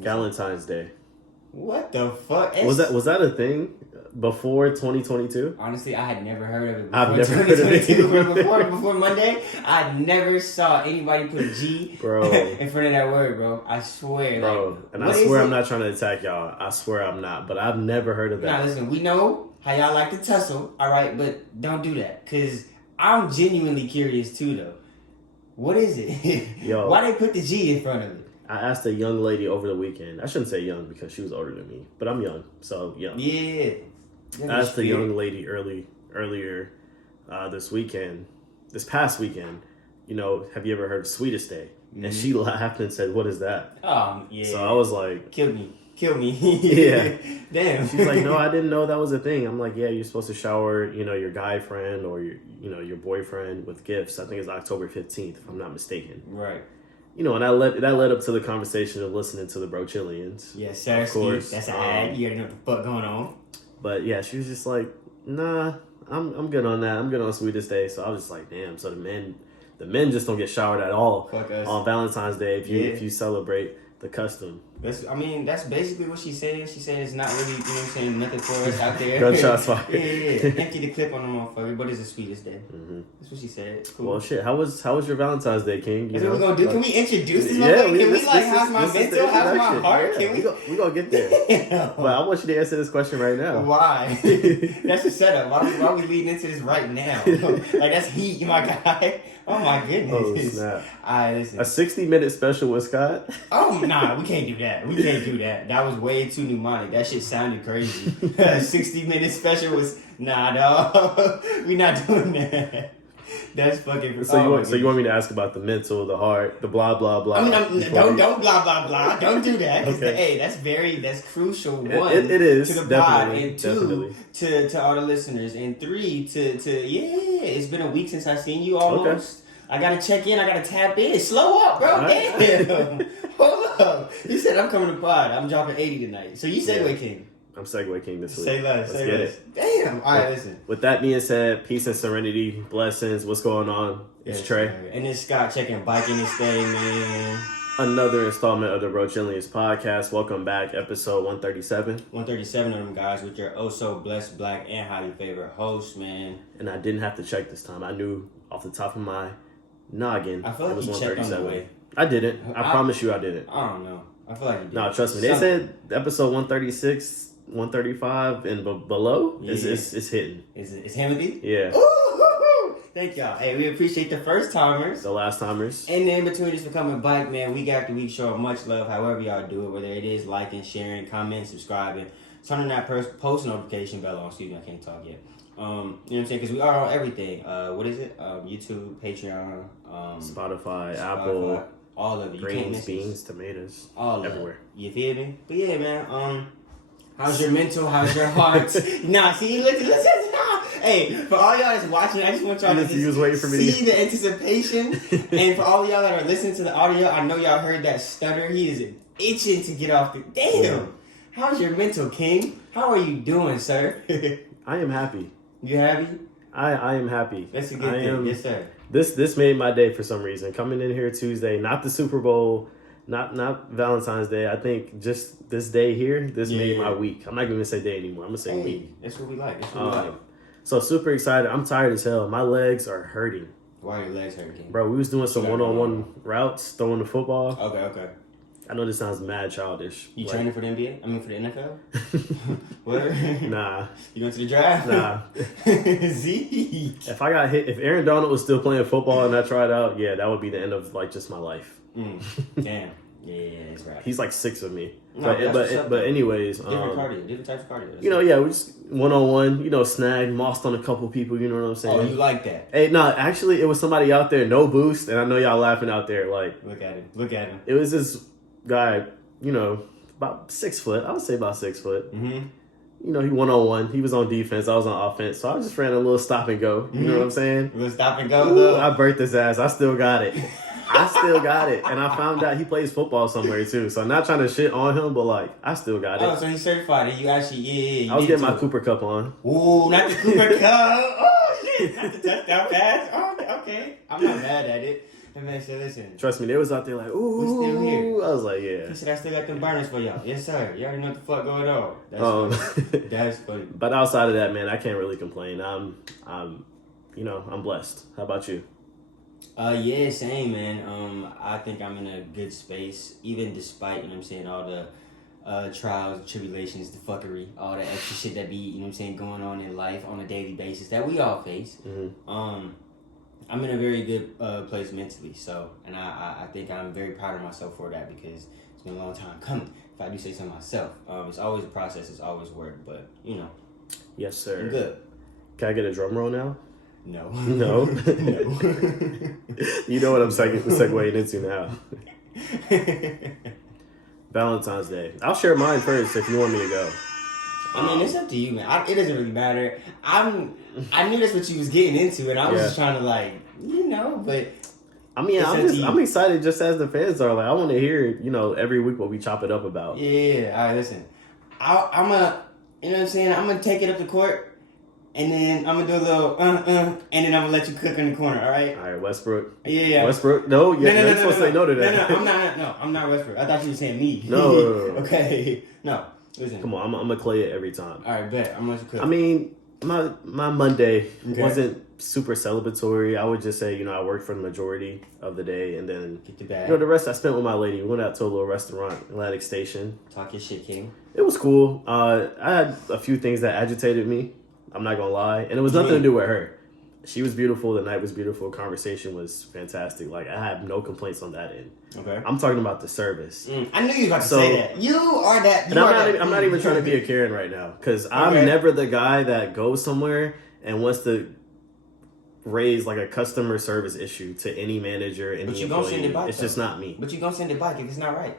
Galentines Day. What the fuck? Was that a thing before 2022? Honestly, I had never heard of it before. I've never heard of it. Before Monday, I never saw anybody put a G in front of that word, bro. I swear. Bro, and I swear I'm not trying to attack y'all. I swear I'm not. But I've never heard of that. Nah, listen, we know how y'all like to tussle, all right? But don't do that. Because I'm genuinely curious, too, though. What is it? Yo, why they put the G in front of it? I asked a young lady over the weekend. I shouldn't say young because she was older than me, but I'm young, so young. Yeah. I asked a young lady earlier this past weekend, have you ever heard of Sweetest Day? Mm-hmm. And she laughed and said, "What is that?" Yeah. So I was like, Kill me. Yeah. Damn. She's like, "No, I didn't know that was a thing." I'm like, "Yeah, you're supposed to shower, your guy friend or your boyfriend with gifts. I think it's October 15th, if I'm not mistaken." Right. And that led up to the conversation of listening to the Brochillians. Yes, sir. Of course. That's an ad. You already know what the fuck going on. But yeah, she was just like, "Nah, I'm good on that. I'm good on Sweetest Day." So I was just like, "Damn." So the men just don't get showered at all on Valentine's Day if you celebrate the custom. That's basically what she said. She said it's not really, nothing for us out there. Gunshots fired. Yeah. Empty the clip on the motherfucker, but it's the Sweetest Day. Mm-hmm. That's what she said. Cool. Well, shit. How was your Valentine's Day, King? That's what we're gonna do. Can we introduce this? Yeah, Can we how's my mental? How's my heart? Yeah, we gonna get there. But I want you to answer this question right now. Why? That's the setup. Why are we leading into this right now? Like that's heat, my guy. Oh my goodness. Oh snap. Alright, listen. A 60-minute special with Scott? Oh nah, we can't do that. We can't do that. That was way too mnemonic. That shit sounded crazy. 60-minute special was dog. We not doing that. That's fucking. So you want me to ask about the mental, the heart, the blah blah blah? I mean, don't blah blah blah. Don't do that. Okay. That's crucial. One, it is to the definitely, pod, and two, to all the listeners, and three, to it's been a week since I seen you almost. Okay. I gotta check in. I gotta tap in. Slow up, bro. Right. Damn. Hold up. You said I'm coming to pod. I'm dropping 80 tonight. So you Segway King. I'm Segway King this week. Say less. Let's get it. Damn. All right, listen. With that being said, peace and serenity, blessings. What's going on? It's Trey. Sir. And it's Scott checking biking this day, man. Another installment of the Brochillians podcast. Welcome back, episode 137. 137 of them guys with your blessed black and highly favorite host, man. And I didn't have to check this time. I knew off the top of my noggin. I feel like it was 137. I didn't. I promise you I didn't. I don't know. I feel like you did. No, trust me. They said episode 136, 135, and below it's hitting. It's Hamilton? Yeah. Ooh, thank y'all. Hey, we appreciate the first timers. The last timers. And then between us becoming bike, man, week after week, show much love, however y'all do it, whether it is liking, sharing, commenting, subscribing, turning that post notification bell on. Excuse me, I can't talk yet. You know what I'm saying? Because we are on everything. What is it? YouTube, Patreon, Spotify, Apple, all of it. Greens, beans, tomatoes, all everywhere. You feel me? But yeah, man. How's your mental? How's your heart? Nah, see, listen. Hey, for all y'all that's watching, I just want y'all to see the anticipation. And for all y'all that are listening to the audio, I know y'all heard that stutter. He is itching to get off the. Damn. Yeah. How's your mental, King? How are you doing, sir? I am happy. You happy? I am happy. That's a good thing. Yes, sir. This made my day for some reason. Coming in here Tuesday, not the Super Bowl, not Valentine's Day. I think just this day here, made my week. I'm not going to say day anymore. I'm going to say week. That's what we like. So super excited. I'm tired as hell. My legs are hurting. Why are your legs hurting? Bro, we was doing some one-on-one routes, throwing the football. Okay. I know this sounds mad childish. You training for the NBA? I mean, for the NFL? What? Nah. You going to the draft? Nah. Z. If I got hit, if Aaron Donald was still playing football and I tried out, yeah, that would be the end of just my life. Damn. Yeah, it's right. He's like 6 of me. No, but anyways, different types of cardio. We just one-on-one, snagged, mossed on a couple people, you know what I'm saying? Oh, you like that? Hey, no, actually, it was somebody out there, no boost, and I know y'all laughing out there, like. Look at him. It was this guy, about 6 foot. I would say about 6 foot. Mm-hmm. he 1-on-1. He was on defense. I was on offense. So I just ran a little stop and go. You know what I'm saying? A little stop and go, though. I burnt his ass. I still got it. And I found out he plays football somewhere, too. So I'm not trying to shit on him, but, like, I still got it. Oh, so he's certified. You actually, I was getting my Cooper Cup on. Ooh, not the Cooper Cup. Oh, shit. Not the touchdown pass. Oh, okay. I'm not mad at it. And man, so listen. Trust me, they was out there like, ooh. We're still here. I was like, yeah. He said, I still got them burners for y'all. Yes, sir. You already know what the fuck going on. That's funny. That's funny. But outside of that, man, I can't really complain. I'm blessed. How about you? Yeah, same, man. I think I'm in a good space, even despite, all the trials, tribulations, the fuckery, all the extra shit that be, going on in life on a daily basis that we all face. Mm-hmm. I'm in a very good place mentally, so, and I think I'm very proud of myself for that because it's been a long time coming. If I do say so myself, it's always a process, it's always work, but, Yes, sir. I'm good. Can I get a drum roll now? No. No? No. You know what I'm segueing into now. Valentine's Day. I'll share mine first if you want me to go. I mean, it's up to you, man. It doesn't really matter. I knew that's what you was getting into, and I was just trying to but. I mean, I'm excited just as the fans are. Like, I want to hear, every week what we chop it up about. Yeah. All right, listen. I'm gonna take it up to court. And then I'm gonna do a little and then I'm gonna let you cook in the corner, all right? All right, Westbrook. Yeah. Westbrook? No, you're supposed to say no to that. No, I'm not Westbrook. I thought you were saying me. No. Okay. No, listen. Come on, I'm gonna clay it every time. All right, bet. I'm gonna let you cook. I mean, my Monday wasn't super celebratory. I would just say, I worked for the majority of the day, and then get the bag. The rest I spent with my lady. We went out to a little restaurant, Atlantic Station. Talk your shit, King. It was cool. I had a few things that agitated me. I'm not gonna lie, and it was nothing to do with her. She was beautiful. The night was beautiful. Conversation was fantastic. Like, I have no complaints on that end. Okay. I'm talking about the service. I knew you were about to say that. You are that. I'm not even trying to be a Karen right now because I'm never the guy that goes somewhere and wants to raise like a customer service issue to any manager, any employee. Gonna send it back, it's just not me. But you're gonna send it back if it's not right.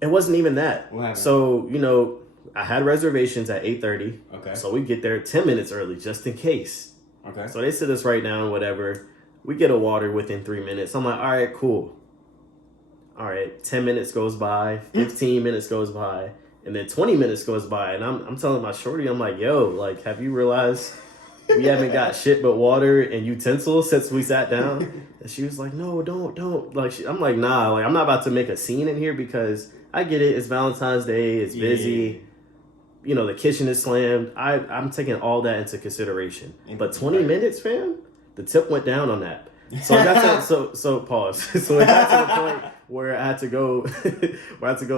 It wasn't even that. What happened? So I had reservations at 8:30. Okay. So we get there 10 minutes early just in case. Okay. So they sit us right down, whatever. We get a water within 3 minutes. I'm like, all right, cool. All right, 10 minutes goes by, 15 minutes goes by, and then 20 minutes goes by. And I'm telling my shorty, I'm like, yo, like, have you realized we haven't got shit but water and utensils since we sat down? And she was like, no, don't. Like, I'm like, nah, like, I'm not about to make a scene in here because I get it. It's Valentine's Day. It's busy. The kitchen is slammed. I'm taking all that into consideration. But 20 minutes, fam, the tip went down on that. So I got to, so pause. So it got to the point where I had to go,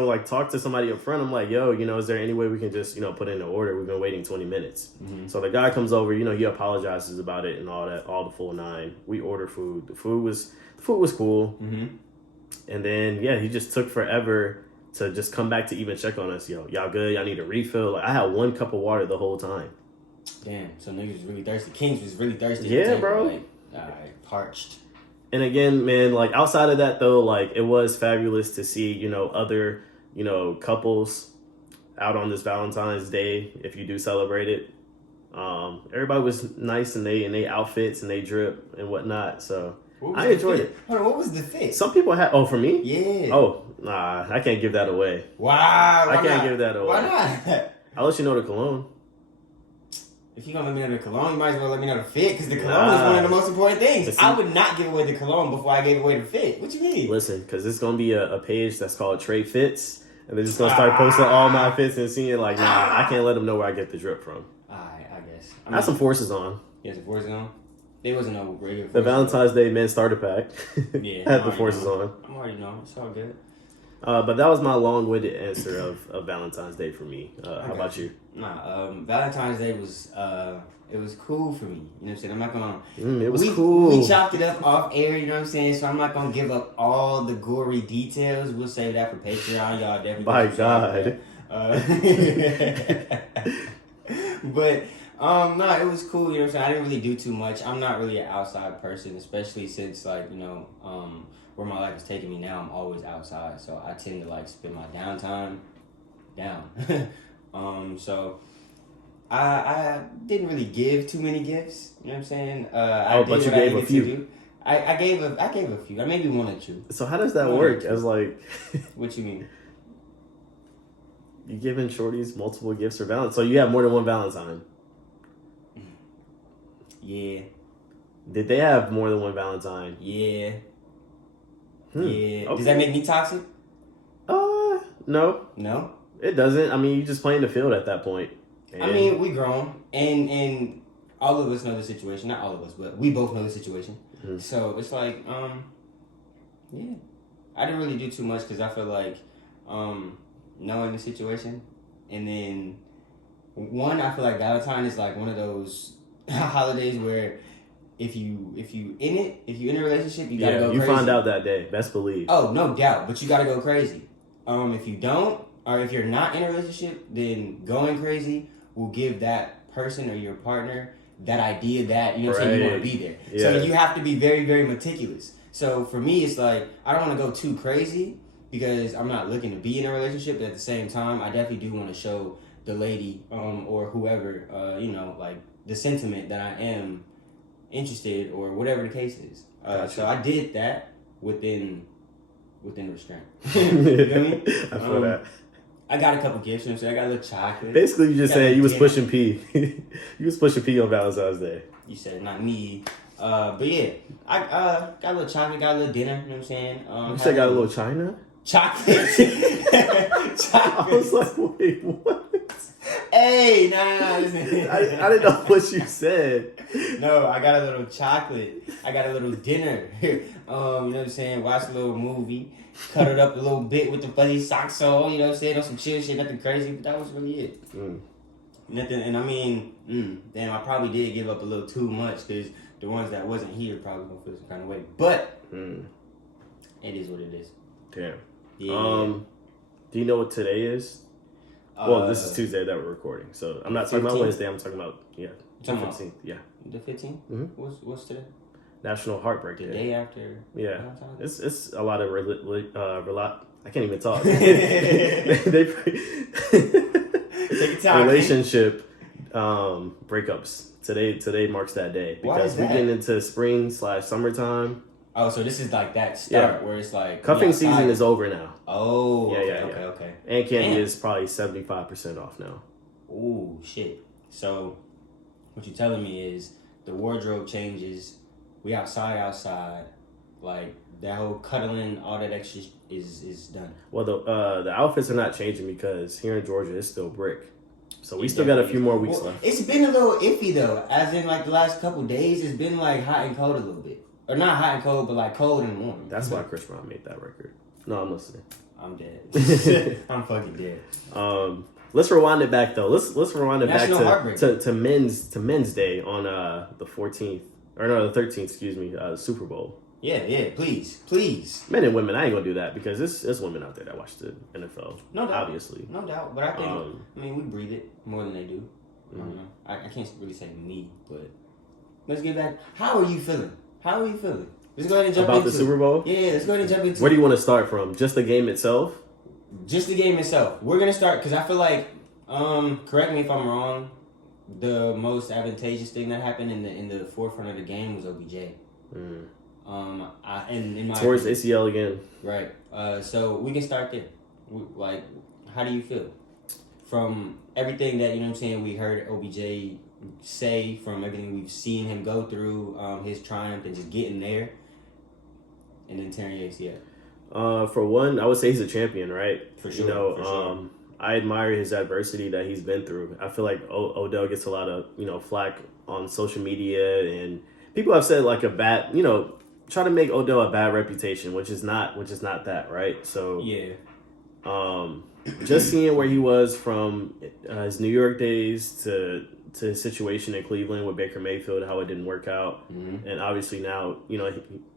like talk to somebody up front. I'm like, yo, is there any way we can just, put in an order? We've been waiting 20 minutes. Mm-hmm. So the guy comes over, he apologizes about it and all that, all the full nine. We order food. The food was cool. Mm-hmm. And then, he just took forever to just come back to even check on us. Yo, y'all good? Y'all need a refill? Like, I had one cup of water the whole time. Damn, so niggas was really thirsty. Kings was really thirsty. Yeah, bro. Like, parched. And again, man, like, outside of that, though, like, it was fabulous to see, other, couples out on this Valentine's Day, if you do celebrate it. Everybody was nice in they outfits and they drip and whatnot, so I enjoyed it. Hold on, what was the fit? Some people had, for me? Yeah. Oh, nah, I can't give that away. Wow. I can't give that away. Why not? I'll let you know the cologne. If you're going to let me know the cologne, you might as well let me know the fit, because the cologne is one of the most important things. I would not give away the cologne before I gave away the fit. What you mean? Listen, because it's going to be a page that's called Trey Fits, and they're just going to start posting all my fits and seeing, like, nah, I can't let them know where I get the drip from. Alright, I guess. I had some forces on. You had some forces on? There wasn't no regular. The Valentine's Day men's starter pack. Yeah. Had the forces on. I'm already know. It's all good. But that was my long-winded answer of Valentine's Day for me. How about you? Nah, Valentine's Day was it was cool for me. You know what I'm saying? I'm not gonna. It was cool. We chopped it up off air. You know what I'm saying? So I'm not gonna give up all the gory details. We'll save that for Patreon. Y'all definitely. My God. But no, it was cool. You know what I'm saying? I didn't really do too much. I'm not really an outside person, especially since where my life is taking me now. I'm always outside, so I tend to spend my downtime down. So I didn't really give too many gifts. You know what I'm saying? But you gave a few. I gave a few. I maybe one or two. So how does that work? As like, what you mean? You giving shorties multiple gifts for Valentine? So you have more than one Valentine? Yeah. Did they have more than one Valentine? Yeah. Yeah. Okay. Does that make me toxic? No. No? It doesn't. I mean, you just playing the field at that point. And I mean, we grown, and all of us know the situation. Not all of us, but we both know the situation. Mm-hmm. So it's like, yeah. I didn't really do too much because I feel like, knowing the situation, and then I feel like Valentine is like one of those holidays where if you in a relationship, you gotta go crazy. You find out that day, best believe. Oh, no doubt, but you gotta go crazy. If you don't, or if you're not in a relationship, then going crazy will give that person or your partner that idea that, you know what I'm saying, you want to be there. Yeah. So you have to be very, very meticulous. So for me, it's like, I don't want to go too crazy because I'm not looking to be in a relationship, but at the same time, I definitely do want to show the lady or whoever, like the sentiment that I am interested or whatever the case is. Gotcha. So I did that within restraint. You know what I mean? I feel that. I got a couple gifts, you know what I'm saying? I got a little chocolate. Basically, you just saying you was pushing P. You was pushing P on Valentine's Day. You said not me. But yeah, I got a little chocolate, got a little dinner, you know what I'm saying? You said got a little China? Chocolate. I was like, wait, what? Hey, nah, listen. I didn't know what you said. No, I got a little chocolate. I got a little dinner. You know what I'm saying? Watch a little movie. Cut it up a little bit with the fuzzy socks on, you know what I'm saying? On some chill shit, nothing crazy, but that was really it. Nothing, and I mean, damn, I probably did give up a little too much because the ones that wasn't here probably gonna feel some kind of way. But, it is what it is. Damn. Yeah. Do you know what today is? Well, this is Tuesday that we're recording, so I'm not talking about Wednesday, I'm talking about, the 15th, yeah. The 15th? Mm-hmm. What's today? National Heartbreak Day. The day after. Yeah, it's a lot of I can't even talk. they Take your time, relationship breakups. Today marks that day because we're getting into spring/summertime. Oh, so this is like that start where it's like cuffing season is over now. Oh, okay. And candy is probably 75% off now. Ooh, shit. So what you're telling me is the wardrobe changes. We outside, like that whole cuddling, all that extra is done. Well, the outfits are not changing because here in Georgia it's still brick, so we still got a few more weeks left. It's been a little iffy though, as in like the last couple days, it's been like hot and cold a little bit, or not hot and cold, but like cold and warm. That's why Chris Brown made that record. No, I'm listening. I'm dead. I'm fucking dead. Let's rewind it back though. Let's rewind it National back to Men's Day on the 14th. Or no, the 13th, excuse me, Super Bowl. Yeah, please. Men and women, I ain't gonna do that because there's women out there that watch the NFL. No doubt. Obviously. No doubt. But I think, we breathe it more than they do. Mm-hmm. I don't know. I can't really say me, but let's get back. How are you feeling? Let's go ahead and jump into the Super Bowl? Yeah, let's go ahead and jump into Where do you want to start from? Just the game itself? Just the game itself. We're going to start, because I feel like, correct me if I'm wrong, the most advantageous thing that happened in the forefront of the game was OBJ. In my towards ACL again. Right. So we can start there. How do you feel from everything that, you know what I'm saying, we heard OBJ say, from everything we've seen him go through, his triumph and just getting there, and then tearing ACL? For one, I would say he's a champion, right? For sure. For sure. I admire his adversity that he's been through. I feel like Odell gets a lot of, flack on social media, and people have said like a bad, try to make Odell a bad reputation, which is not that, right? So yeah. Just seeing where he was from his New York days to his situation in Cleveland with Baker Mayfield, how it didn't work out, and obviously now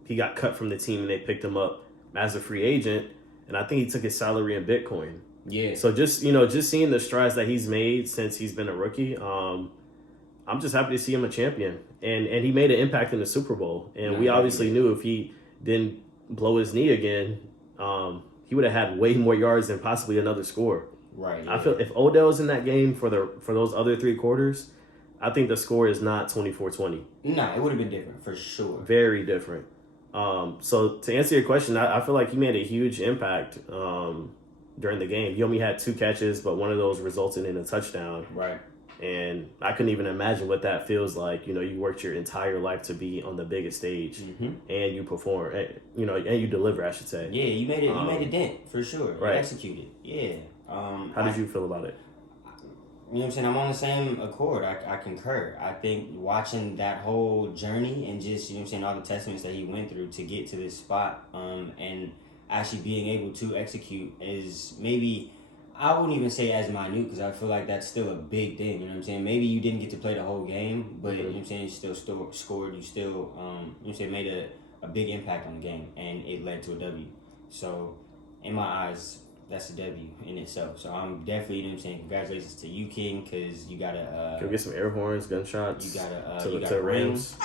he got cut from the team and they picked him up as a free agent, and I think he took his salary in Bitcoin. Yeah. So just seeing the strides that he's made since he's been a rookie, I'm just happy to see him a champion. And he made an impact in the Super Bowl. And we obviously knew if he didn't blow his knee again, he would have had way more yards and possibly another score. Right. I feel if Odell's in that game for those other 3 quarters, I think the score is not 24-20. No, it would have been different for sure. Very different. So to answer your question, I feel like he made a huge impact during the game. He only had 2 catches, but one of those resulted in a touchdown. Right. And I couldn't even imagine what that feels like. You know, you worked your entire life to be on the biggest stage, and you perform. You know, and you deliver. I should say. Yeah, you made it. You made a dent for sure. Right. You executed. Yeah. How did you feel about it? You know what I'm saying? I'm on the same accord. I concur. I think watching that whole journey and just, you know what I'm saying, all the testaments that he went through to get to this spot, and actually being able to execute is maybe, I wouldn't even say as minute, because I feel like that's still a big thing. You know what I'm saying? Maybe you didn't get to play the whole game, but you know what I'm saying, you still scored. You still, you know what I'm saying, made a big impact on the game, and it led to a W. So, in my eyes, that's a W in itself. So I'm definitely, you know what I'm saying, congratulations to you, King, because you gotta go get some air horns, gunshots. You gotta to the Rams.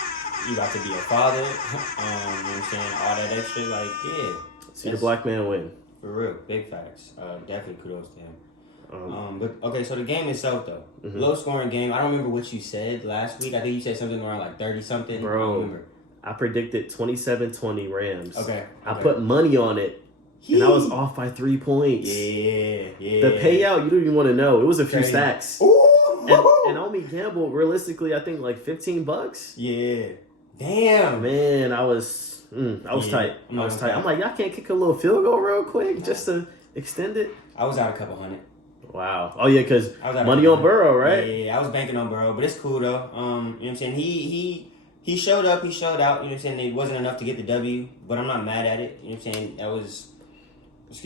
You got to be a father. You know what I'm saying, all that extra, like, yeah. See the black man win. For real, big facts. Definitely kudos to him. But okay, so the game itself though, low scoring game. I don't remember what you said last week. I think you said something around like 30 something. Bro, I don't remember. I predicted 27-20 Rams. Okay. I put money on it. And I was off by 3 points. Yeah. The payout, you don't even want to know. It was a few stacks. Ooh. And only gambled, realistically, I think like $15. Yeah. Damn. Man, I was tight. I was tight. I'm like, y'all can't kick a little field goal real quick just to extend it? I was out a couple hundred. Wow. Oh, yeah, because money on Burrow, right? Yeah, I was banking on Burrow, but it's cool, though. You know what I'm saying? He showed up, he showed out. You know what I'm saying? It wasn't enough to get the W, but I'm not mad at it. You know what I'm saying? That was...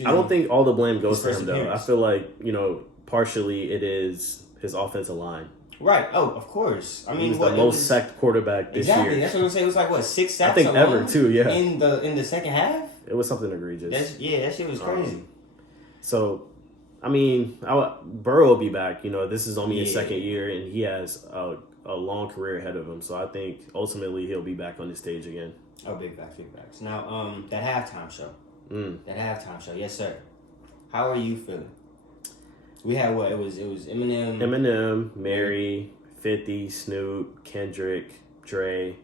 I don't think all the blame goes to him, though. I feel like, you know, partially it is his offensive line. Right. Oh, of course. I mean, he's the most sacked quarterback this year. Exactly. That's what I'm saying. It was like, what, 6 sacks I think ever, too, yeah. In the second half? It was something egregious. That shit was crazy. So, I mean, Burrow will be back. You know, this is only his second year, and he has a long career ahead of him. So I think ultimately he'll be back on the stage again. Oh, big facts. Now, that halftime show. That halftime show, yes sir. How are you feeling? We had what? It was Eminem, Mary, 50, Snoop, Kendrick, Dre.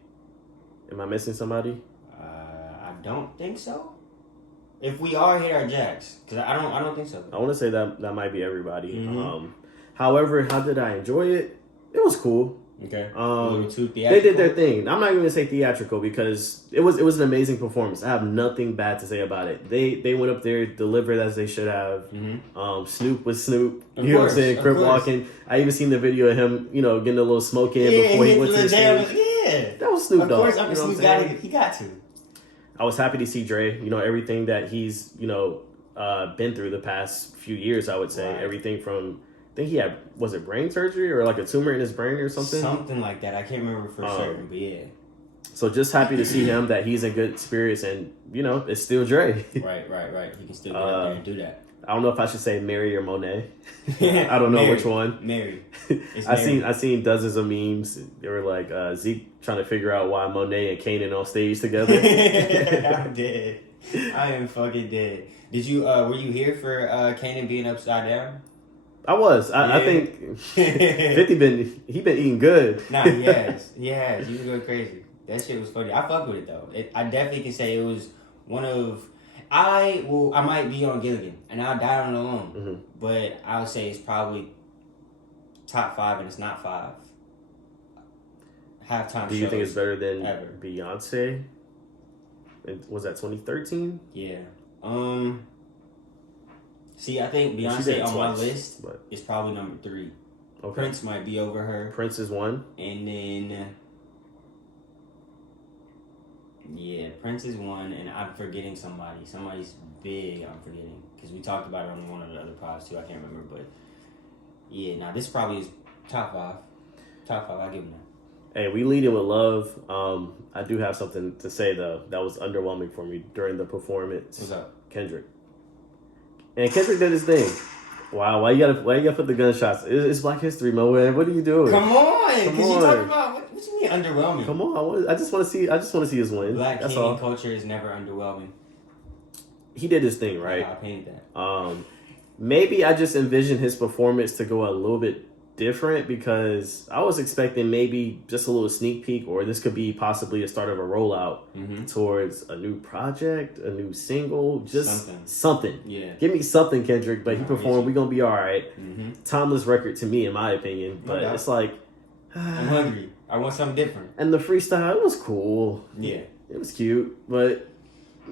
Am I missing somebody? I don't think so. If we are, hit our jacks, because I don't think so. I want to say that might be everybody. However, how did I enjoy it? It was cool. Okay. They did their thing. I'm not even gonna say theatrical because it was an amazing performance. I have nothing bad to say about it. They went up there, delivered as they should have. Snoop was Snoop. You know what I'm saying? Crip walking. I even seen the video of him, you know, getting a little smoke in before he went to the stage. Yeah, that was Snoop Dogg. Of course, Snoop he got to. I was happy to see Dre. You know, everything that he's been through the past few years. I would say everything from. I think he had, was it brain surgery or like a tumor in his brain or something? Something like that. I can't remember for certain, but yeah. So just happy to see him, that he's in good spirits, and, you know, it's still Dre. Right. He can still get up there and do that. I don't know if I should say Mary or Monet. I don't know which one. Mary. I seen dozens of memes. They were like Zeke trying to figure out why Monet and Kanan on stage together. I'm dead. I am fucking dead. Did you, were you here for Kanan being upside down? I was. I think 50 been eating good. Nah, he has. He was going crazy. That shit was funny. I fuck with it though. I definitely can say it was one of. I might be on Gilligan and I'll die on it alone, but I would say it's probably top 5 and it's not 5. Halftime. Do you think it's better than ever. Beyonce? Was that 2013? Yeah. See, I think Beyonce on my list is probably number 3. Okay. Prince might be over her. Prince is 1. And then, Prince is 1, and I'm forgetting somebody. Somebody's big I'm forgetting. Because we talked about it on one of the other pods too. I can't remember, but this probably is top 5. Top 5, I'll give him that. Hey, we lead it with love. I do have something to say, though, that was underwhelming for me during the performance. What's up? Kendrick. And Kendrick did his thing. Wow, why you gotta put the gunshots? It's Black History, Mo. What are you doing? Come on, because you talking about what you mean underwhelming? Come on, I just want to see his win. Black culture is never underwhelming. He did his thing, right? I paint that. maybe I just envisioned his performance to go a little bit different because I was expecting maybe just a little sneak peek, or this could be possibly the start of a rollout towards a new project, a new single, just something. Yeah. Give me something, Kendrick. But he performed. We're going to be all right. Timeless record to me, in my opinion. But it's like... I'm hungry. I want something different. And the freestyle, it was cool. Yeah. It was cute, but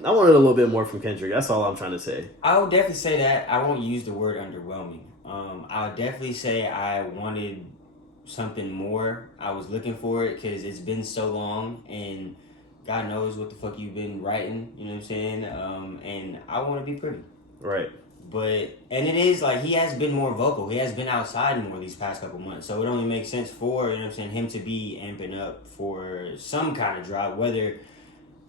I wanted a little bit more from Kendrick. That's all I'm trying to say. I would definitely say that. I won't use the word underwhelming. I would definitely say I wanted something more. I was looking for it because it's been so long and God knows what the fuck you've been writing, you know what I'm saying? And I want to be pretty. Right. But, and it is like he has been more vocal. He has been outside more these past couple months. So it only makes sense for, you know what I'm saying, him to be amping up for some kind of drop, whether,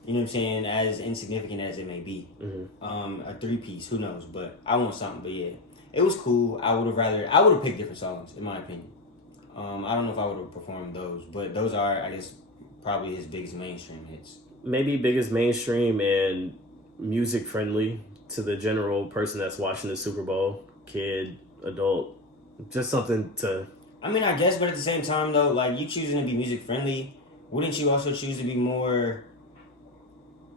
you know what I'm saying, as insignificant as it may be. A 3-piece, who knows? But I want something, but yeah. It was cool. I would have picked different songs, in my opinion. I don't know if I would have performed those, but those are, I guess, probably his biggest mainstream hits. Maybe biggest mainstream and music friendly to the general person that's watching the Super Bowl, kid, adult, just something to... I mean, I guess, but at the same time, though, like, you choosing to be music friendly, wouldn't you also choose to be more...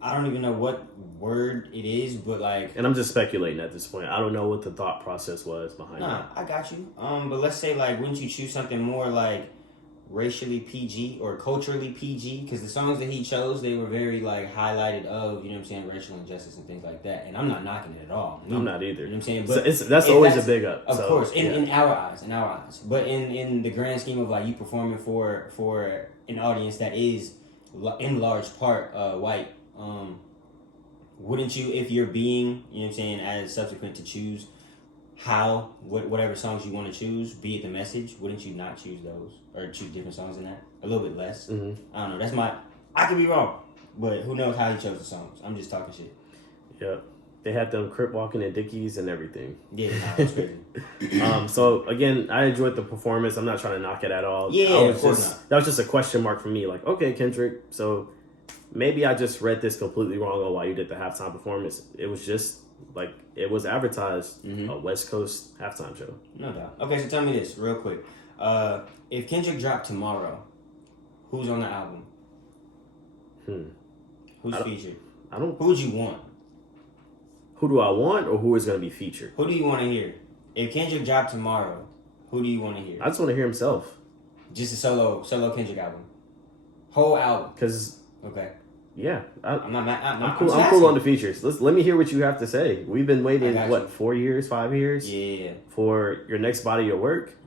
I don't even know what word it is, but like... And I'm just speculating at this point. I don't know what the thought process was behind it. I got you. But let's say, like, wouldn't you choose something more, like, racially PG or culturally PG? Because the songs that he chose, they were very, like, highlighted of, you know what I'm saying, racial injustice and things like that. And I'm not knocking it at all. I'm not either. You know what I'm saying? But so that's always a big up. Of course, in our eyes. But in the grand scheme of, like, you performing for an audience that is, in large part, white, wouldn't you, if you're being, you know what I'm saying, as subsequent to choose whatever songs you want to choose, be it the message, wouldn't you not choose those or choose different songs in that? A little bit less. I don't know. I could be wrong, but who knows how he chose the songs? I'm just talking shit. Yeah. They had them crip walking in Dickies and everything. Yeah, that's crazy. So again, I enjoyed the performance. I'm not trying to knock it at all. Yeah, of course not. That was just a question mark for me. Like, okay, Kendrick, so maybe I just read this completely wrong on why you did the halftime performance. It was just like it was advertised a West Coast halftime show. No doubt. Okay, so tell me this real quick. If Kendrick dropped tomorrow, who's on the album? Who's featured? Who would you want? Who do I want, or who is going to be featured? Who do you want to hear? If Kendrick dropped tomorrow, who do you want to hear? I just want to hear himself. Just a solo Kendrick album, whole album. Okay. Yeah, I'm cool on the features. Let me hear what you have to say. We've been waiting 4 years, 5 years, for your next body of work.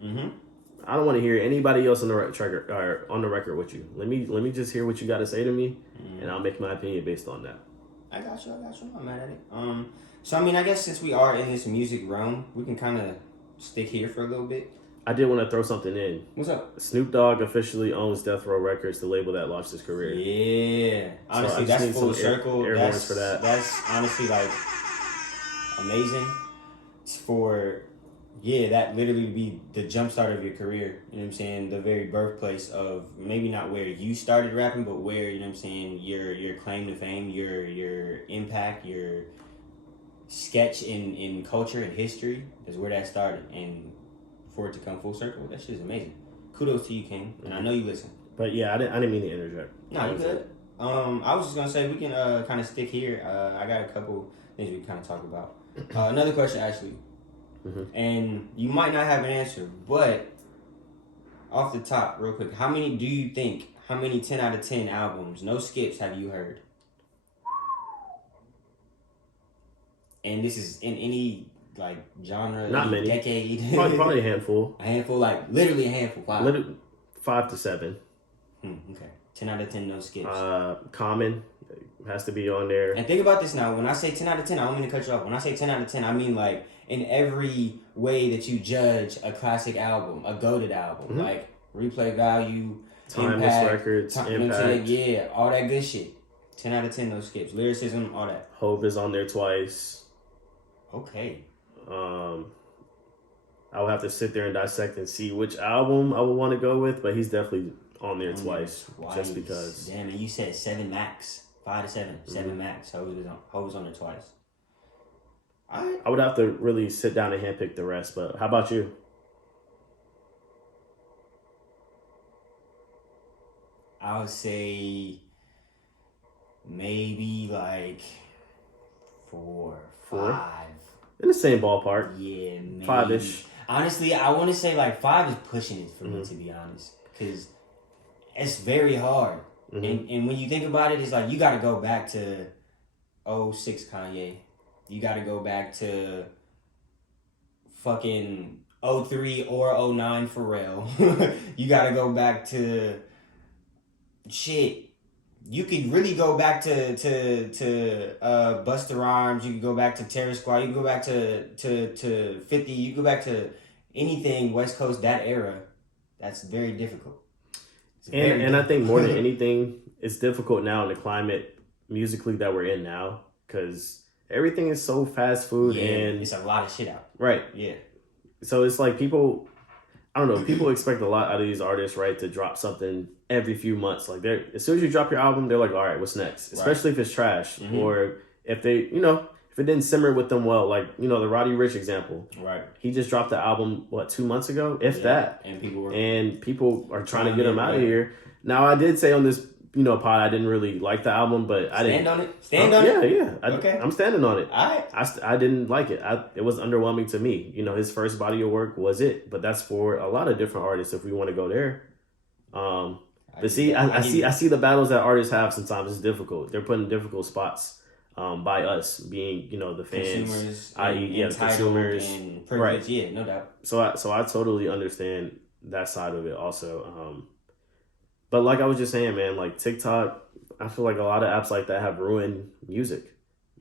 I don't want to hear anybody else on the record or on the record with you. Let me just hear what you got to say to me, and I'll make my opinion based on that. I got you. I'm not mad at it. So I mean, I guess since we are in this music realm, we can kind of stick here for a little bit. I did want to throw something in. What's up? Snoop Dogg officially owns Death Row Records, the label that launched his career. Yeah. Honestly, that's full circle. Air horns for that. That's honestly like amazing for, that literally be the jumpstart of your career. You know what I'm saying? The very birthplace of maybe not where you started rapping, but where, you know what I'm saying, your claim to fame, your impact, your sketch in culture and history is where that started. And for it to come full circle, that shit is amazing. Kudos to you, King, and I know you listen. But yeah, I didn't mean to interject. No, you good. I was just gonna say we can kind of stick here. I got a couple things we can kind of talk about. Another question, actually, and you might not have an answer, but off the top, real quick, how many 10 out of 10 albums, no skips, have you heard? And this is in any like genre, not many, decade. probably a handful. A handful, like literally a handful. 5 to 7. Okay, 10 out of 10, no skips. Common has to be on there. And think about this now. When I say 10 out of 10, I don't mean to cut you off. When I say 10 out of 10, I mean like in every way that you judge a classic album, a goated album, like replay value, timeless impact, records, impact. You know what I'm saying? All that good shit. 10 out of 10, no skips. Lyricism, all that. Hove is on there twice. Okay. I would have to sit there and dissect and see which album I would want to go with, but he's definitely on there twice. Just because. Damn, and you said 7 max. 5 to 7. 7 max. Hove is on there twice. I would have to really sit down and handpick the rest. But how about you? I would say maybe like 4, 5. In the same ballpark. Yeah, maybe. 5-ish. Honestly, I want to say like 5 is pushing it for me, to be honest. Because it's very hard. And when you think about it, it's like you got to go back to 06 Kanye. You got to go back to fucking 03 or 09 Pharrell. You got to go back to shit. You could really go back to Busta Rhymes. You could go back to Terror Squad. You could go back to 50. You could go back to anything West Coast, that era. That's very difficult. And I think more than anything, it's difficult now in the climate musically that we're in now because everything is so fast food and it's a lot of shit out. Right. Yeah. So it's like people, I don't know, people expect a lot out of these artists, right, to drop something every few months. Like they're as soon as you drop your album, they're like, all right, what's next? Especially if it's trash or if they, if it didn't simmer with them well, like, the Roddy Ricch example. Right. He just dropped the album, 2 months ago? If that. And people are trying to get him out of here. Now, I did say on this, pod, I didn't really like the album, but I didn't. Stand on it? Yeah. Okay. I'm standing on it. All right. I didn't like it. It was underwhelming to me. His first body of work was it. But that's for a lot of different artists if we want to go there. But see, I see the battles that artists have sometimes it's difficult. They're put in difficult spots. By us being, the fans, consumers, i.e., the consumers, and privilege, yeah, no doubt. So I totally understand that side of it also. But like I was just saying, man, like TikTok, I feel like a lot of apps like that have ruined music.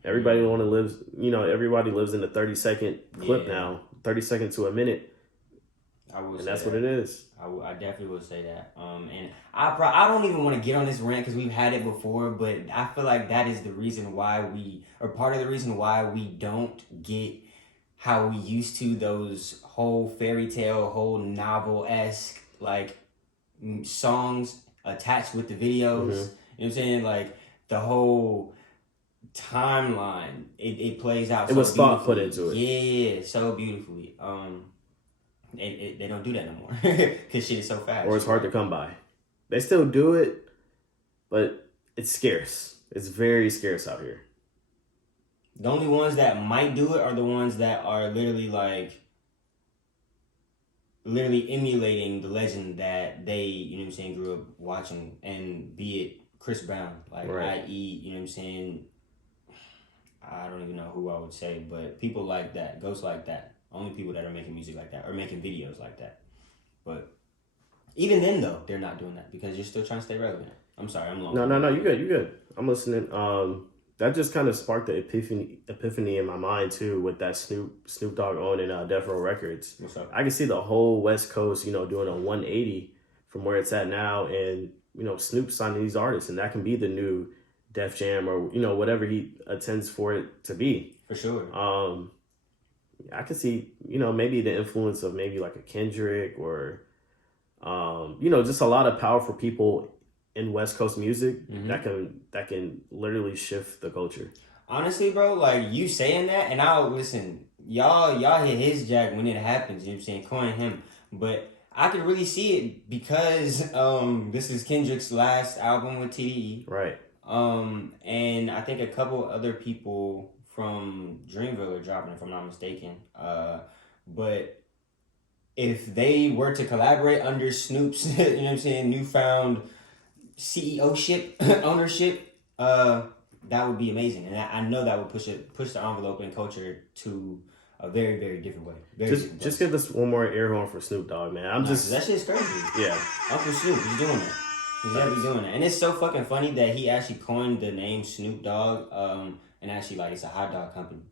Everybody everybody lives in a 30-second clip now, 30 seconds to a minute. And that's what it is. I definitely would say that. And I don't even want to get on this rant because we've had it before, but I feel like that is the reason why part of the reason why we don't get how we used to, those whole fairy tale, whole novel-esque, like, songs attached with the videos. You know what I'm saying? Like, the whole timeline, it plays out it was thought put into it. Yeah, so beautifully. They don't do that no more because shit is so fast. Or it's hard to come by. They still do it, but it's scarce. It's very scarce out here. The only ones that might do it are the ones that are literally emulating the legend that they, grew up watching, and be it Chris Brown, i.e., I don't even know who I would say, but people like that, ghosts like that. Only people that are making music like that or making videos like that. But even then, though, they're not doing that because you're still trying to stay relevant. I'm sorry, I'm long. No, you good. I'm listening. That just kind of sparked the epiphany in my mind too with that Snoop Dogg owning Death Row Records. What's up? I can see the whole West Coast, doing a 180 from where it's at now, and Snoop signing these artists, and that can be the new Def Jam or whatever he intends for it to be. For sure. I could see, maybe the influence of maybe like a Kendrick or, just a lot of powerful people in West Coast music that can literally shift the culture. Honestly, bro, like you saying that, and I'll listen. Y'all hit his jack when it happens. You know what I'm saying? Coin him, but I could really see it because this is Kendrick's last album with TDE, right? And I think a couple other people from Dreamville are dropping, if I'm not mistaken. But if they were to collaborate under Snoop's, newfound CEO-ship, ownership, that would be amazing. And I know that would push the envelope in culture to a very, very different way. Just give us one more air horn for Snoop Dogg, man. That shit's crazy. Yeah. Uncle Snoop, he's doing that. He's definitely doing that. And it's so fucking funny that he actually coined the name Snoop Dogg, and actually, it's a hot dog company.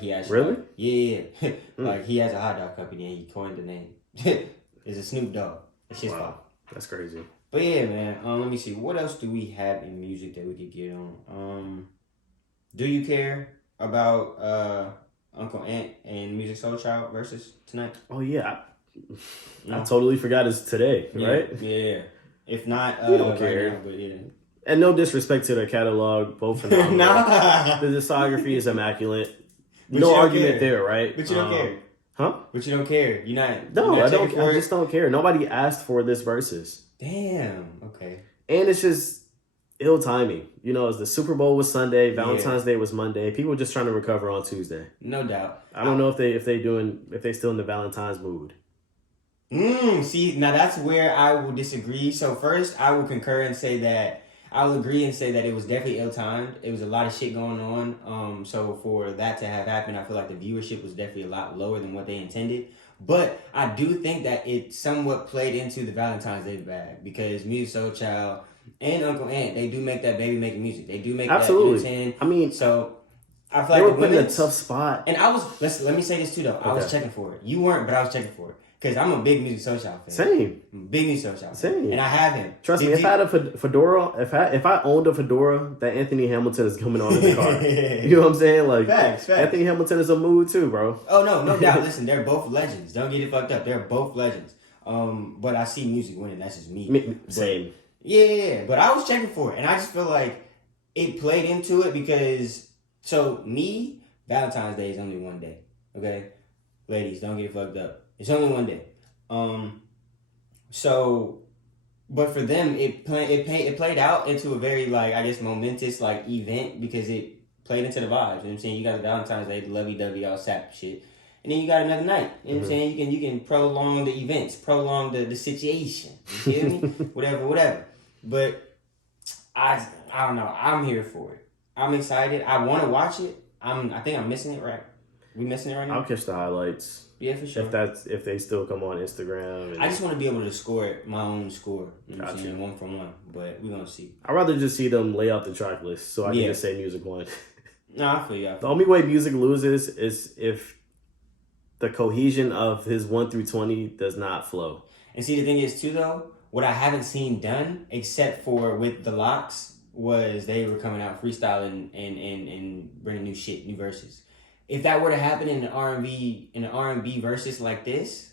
He actually... Really? Yeah. He has a hot dog company and he coined the name. It's a Snoop Dogg. That shit's fun. That's crazy. But yeah, man. Let me see. What else do we have in music that we could get on? Do you care about Uncle Ant and Music Soul Child versus tonight? Oh, yeah. I totally forgot it's today, right? Yeah. If not... we don't care. Right now, but yeah. And no disrespect to their catalog, both phenomenal. The discography is immaculate. no argument there, right? But you don't care. Huh? But you don't care. You're not. No, you're not I don't. I just don't care. Nobody asked for this versus. Damn. Okay. And it's just ill timing. You know, as the Super Bowl was Sunday, Valentine's Day was Monday. People were just trying to recover on Tuesday. No doubt. I don't know if they still in the Valentine's mood. See, now that's where I will disagree. So first, I will concur and say that I will agree and say that it was definitely ill-timed. It was a lot of shit going on. So for that to have happened, I feel like the viewership was definitely a lot lower than what they intended. But I do think that it somewhat played into the Valentine's Day bag because Musiq Soulchild and Uncle Ant, they do make that baby making music. They do make absolutely. That. You know I mean, so I feel they like were put in a tough spot. And I was. Let me say this too though. Okay. I was checking for it. You weren't, but I was checking for it. Because I'm a big Musiq Soulchild fan. Same. Big Musiq Soulchild fan. Same. And I have him. Trust me, if I had a fedora, if I owned a fedora, that Anthony Hamilton is coming on in the car. You know what I'm saying? Like, facts. Anthony Hamilton is a mood too, bro. Oh, no doubt. Listen, they're both legends. Don't get it fucked up. They're both legends. But I see music winning. That's just me. Same. Yeah. But I was checking for it. And I just feel like it played into it because, Valentine's Day is only one day. Okay? Ladies, don't get it fucked up. It's only one day. But for them, it played out into a very, like, I guess, momentous, like, event because it played into the vibes. You know what I'm saying? You got the Valentine's Day, the lovey-dovey, all sap shit. And then you got another night. You know what I'm saying? You can prolong the events, prolong the situation. You feel me? whatever. But I don't know. I'm here for it. I'm excited. I want to watch it. I think I'm missing it, right? We missing it right now? I'll catch the highlights. Yeah, for sure. If they still come on Instagram. I just want to be able to score it, my own score. You know what I'm saying? 1 for 1. But we're going to see. I'd rather just see them lay out the track list so I can just say music won. No, I feel you. The only way music loses is if the cohesion of his 1 through 20 does not flow. And see, the thing is, too, though, what I haven't seen done, except for with the locks, was they were coming out freestyling and bringing new shit, new verses. If that were to happen in an R&B versus like this,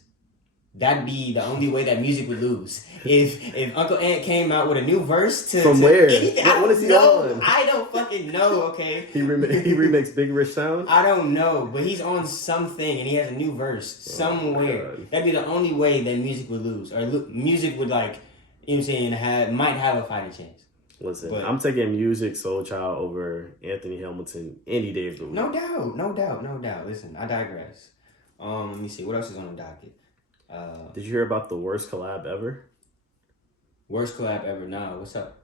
that'd be the only way that music would lose. If Uncle Ant came out with a new verse from where? Anything, what is he on? I don't fucking know. Okay. He remixed Big Rich Sound. I don't know, but he's on something and he has a new verse somewhere. That'd be the only way that music would lose, or music would, like, you know what I'm saying, might have a fighting chance. Listen, I'm taking Musiq Soulchild over Anthony Hamilton any day of the week. No doubt. Listen, I digress. Let me see. What else is on the docket? Did you hear about the worst collab ever? Worst collab ever? Nah, what's up?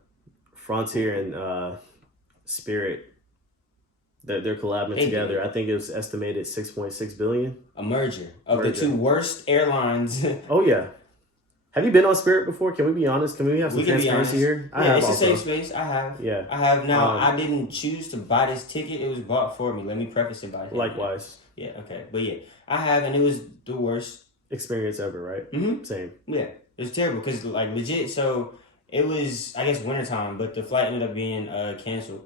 Frontier and Spirit. They're collabing together. I think it was estimated $6.6 billion. A merger of the two worst airlines. Oh, yeah. Have you been on Spirit before? Can we be honest? Can we have some transparency here? I have. It's a safe space. I have. Yeah. I have. Now, I didn't choose to buy this ticket. It was bought for me. Let me preface it by that. Likewise. Yeah, okay. But yeah, I have, and it was the worst experience ever, right? Mm-hmm. Same. Yeah. It was terrible because, like, legit, so it was, I guess, wintertime, but the flight ended up being canceled.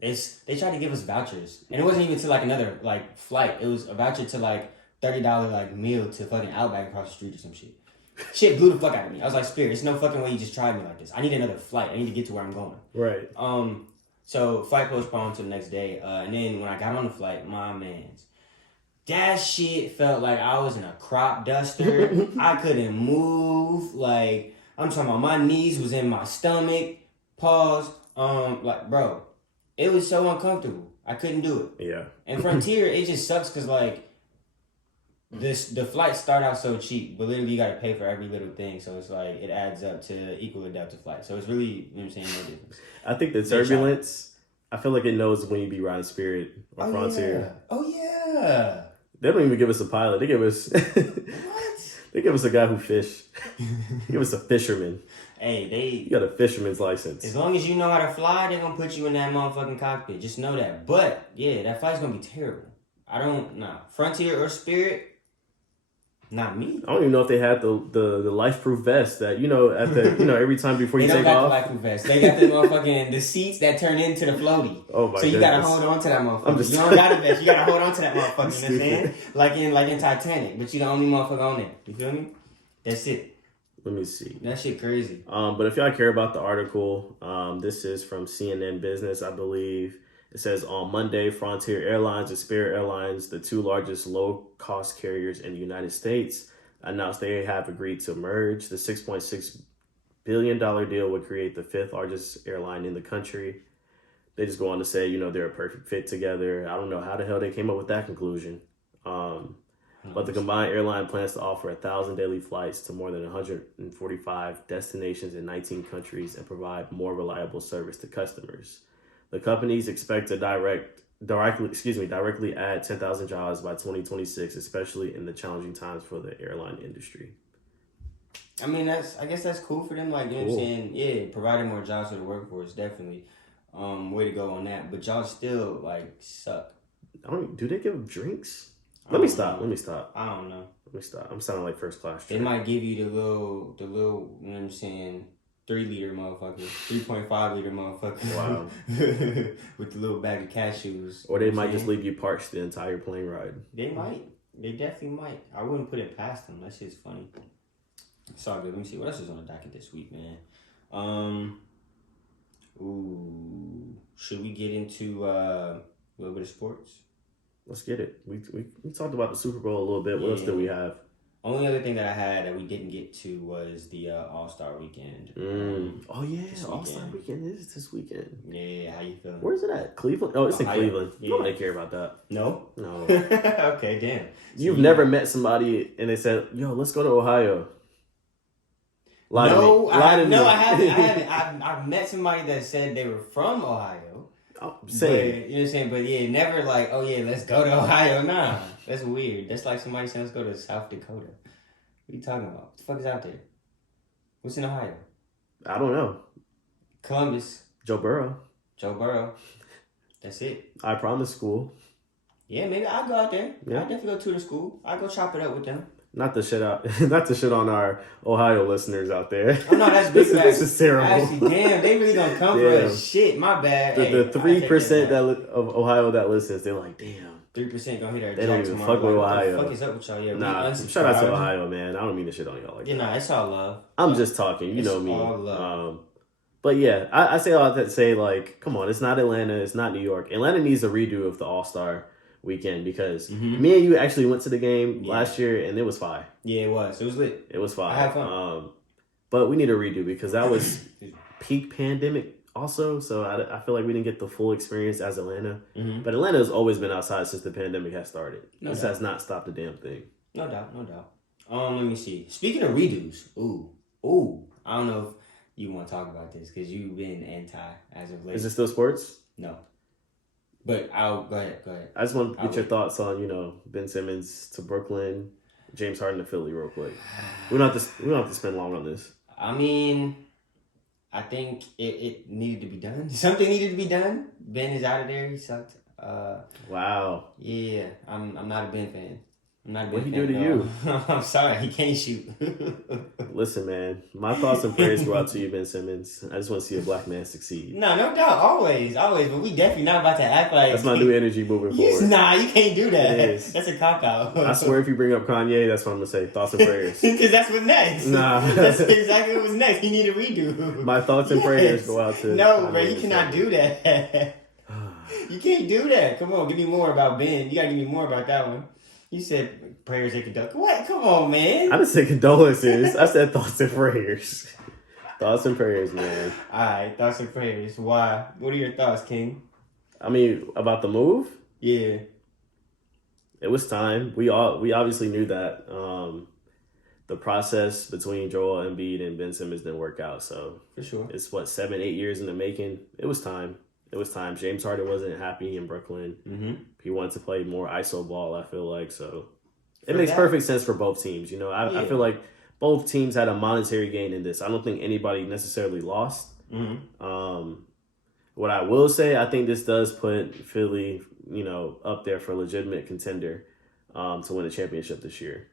They tried to give us vouchers, and it wasn't even to, like, another, like, flight. It was a voucher to, like, $30, like, meal to fucking Outback across the street or some shit. Shit blew the fuck out of me. I was like, Spirit, there's no fucking way you just tried me like this. I need another flight. I need to get to where I'm going. Right. So flight postponed to the next day. And then when I got on the flight, my mans, that shit felt like I was in a crop duster. I couldn't move. Like, I'm talking about my knees was in my stomach. Pause. Like, bro, it was so uncomfortable. I couldn't do it. Yeah. And Frontier, it just sucks because, like, the flights start out so cheap, but literally you gotta pay for every little thing, so it's like it adds up to equal a Delta flight. So it's really, you know what I'm saying, no difference. I think the turbulence, I feel like it knows when you be riding Spirit or Frontier. Yeah. Oh yeah. They don't even give us a pilot. They give us what? They give us a guy who fish. They give us a fisherman. Hey, you got a fisherman's license. As long as you know how to fly, they're gonna put you in that motherfucking cockpit. Just know that. But yeah, that flight's gonna be terrible. Frontier or Spirit. Not me. I don't even know if they had the life-proof vest that, at the, every time before you take off. They don't got the life-proof vest. They got the motherfucking, the seats that turn into the floaty. Oh my So you gotta hold on to that motherfucker. You don't got a vest. You gotta hold on to that motherfucker. You know what I'm saying? Like in Titanic. But you the only motherfucker on there. You feel me? That's it. Let me see. That shit crazy. But if y'all care about the article, this is from CNN Business, I believe. It says on Monday, Frontier Airlines and Spirit Airlines, the two largest low-cost carriers in the United States, announced they have agreed to merge. The $6.6 billion deal would create the fifth largest airline in the country. They just go on to say, they're a perfect fit together. I don't know how the hell they came up with that conclusion. But the combined airline plans to offer 1,000 daily flights to more than 145 destinations in 19 countries and provide more reliable service to customers. The companies expect to directly add 10,000 jobs by 2026, especially in the challenging times for the airline industry. I mean, I guess that's cool for them. Like, you know what I'm saying? Yeah, providing more jobs for the workforce, definitely. Way to go on that. But y'all still, suck. Do they give drinks? Let me stop. I don't know. Let me stop. I'm sounding like first class. They might give you the little, you know what I'm saying, 3-liter motherfucker, 3.5-liter motherfucker. Wow. With the little bag of cashews. Or they might just leave you parched the entire plane ride. They might. They definitely might. I wouldn't put it past them. That shit's funny. It's all good. Let me see. What else is on the docket this week, man? Should we get into a little bit of sports? Let's get it. We talked about the Super Bowl a little bit. What else did we have? Only other thing that I had that we didn't get to was the All-Star Weekend. Oh, yeah. All-Star Weekend is this weekend. Yeah, how you feeling? Where's it at? Cleveland? Oh, it's in Cleveland. Yeah. Nobody care about that. No? No. Okay, damn. You've never met somebody and they said, yo, let's go to Ohio. I haven't. I've met somebody that said they were from Ohio. Oh, same. But, you know what I'm saying? But yeah, never like, oh yeah, let's go to Ohio. Nah, that's weird. That's like somebody saying let's go to South Dakota. What are you talking about? What the fuck is out there? What's in Ohio? I don't know. Columbus. Joe Burrow. That's it. I Promise School. Yeah, maybe I'll go out there. Yeah. I'll definitely go to the school. I'll go chop it up with them. Not to shit on our Ohio listeners out there. Oh no, that's big. This is terrible. Actually, damn, they really gonna come for us. Shit, my bad. The 3% of Ohio that listens, they're like, damn. 3% gonna hit our. They don't even fuck with Ohio. What the fuck is up with y'all? Yeah, nah, shout out to Ohio, man. I don't mean to shit on y'all like that. Nah, it's all love. I'm just talking. You know me. All love. But yeah, I say all that to say, like, come on, it's not Atlanta, it's not New York. Atlanta needs a redo of the All-Star Weekend because me and you actually went to the game last year and it was fire. Yeah, it was. It was lit. It was fire. I had fun. But we need a redo because that was peak pandemic also. So I feel like we didn't get the full experience as Atlanta. But Atlanta has always been outside since the pandemic has started. This has not stopped a damn thing. No doubt. Let me see. Speaking of redos, I don't know if you want to talk about this because you've been anti as of late. Is it still sports? No. But go ahead. I just want to get your thoughts on, Ben Simmons to Brooklyn, James Harden to Philly real quick. We don't have to spend long on this. I mean, I think it needed to be done. Something needed to be done. Ben is out of there. He sucked. Wow. Yeah, I'm not a Ben fan. What he do to you? I'm sorry, he can't shoot. Listen, man, my thoughts and prayers go out to you, Ben Simmons. I just want to see a black man succeed. No doubt, always. But we definitely not about to act like that's my new energy moving forward. Nah, you can't do that. That's a cop out. I swear, if you bring up Kanye, that's what I'm gonna say. Thoughts and prayers. Because that's what next. Nah, that's exactly what was next. He need a redo. My thoughts and prayers go out to. No, bro, you cannot do that. You can't do that. Come on, give me more about Ben. You gotta give me more about that one. You said prayers and condolences. What? Come on, man. I didn't say condolences. I said thoughts and prayers. Thoughts and prayers, man. All right, thoughts and prayers. Why? What are your thoughts, King? I mean, about the move? Yeah. It was time. We obviously knew that the process between Joel Embiid and Ben Simmons didn't work out. So for sure, it's 7-8 years in the making. It was time. James Harden wasn't happy in Brooklyn. He wanted to play more ISO ball, I feel like. So it makes perfect sense for both teams. I feel like both teams had a monetary gain in this. I don't think anybody necessarily lost. What I will say, I think this does put Philly, up there for a legitimate contender to win a championship this year.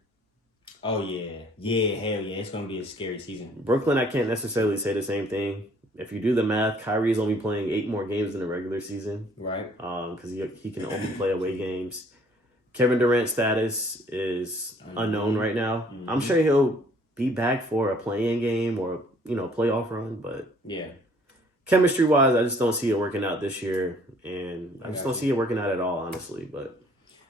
Oh, yeah. Yeah, hell yeah. It's going to be a scary season. Brooklyn, I can't necessarily say the same thing. If you do the math, Kyrie's only playing 8 more games in the regular season. Right. Because he can only play away games. Kevin Durant's status is unknown right now. I'm sure he'll be back for a play-in game or, playoff run, but... Yeah. chemistry wise, I just don't see it working out this year, and I just don't see it working out at all, honestly. But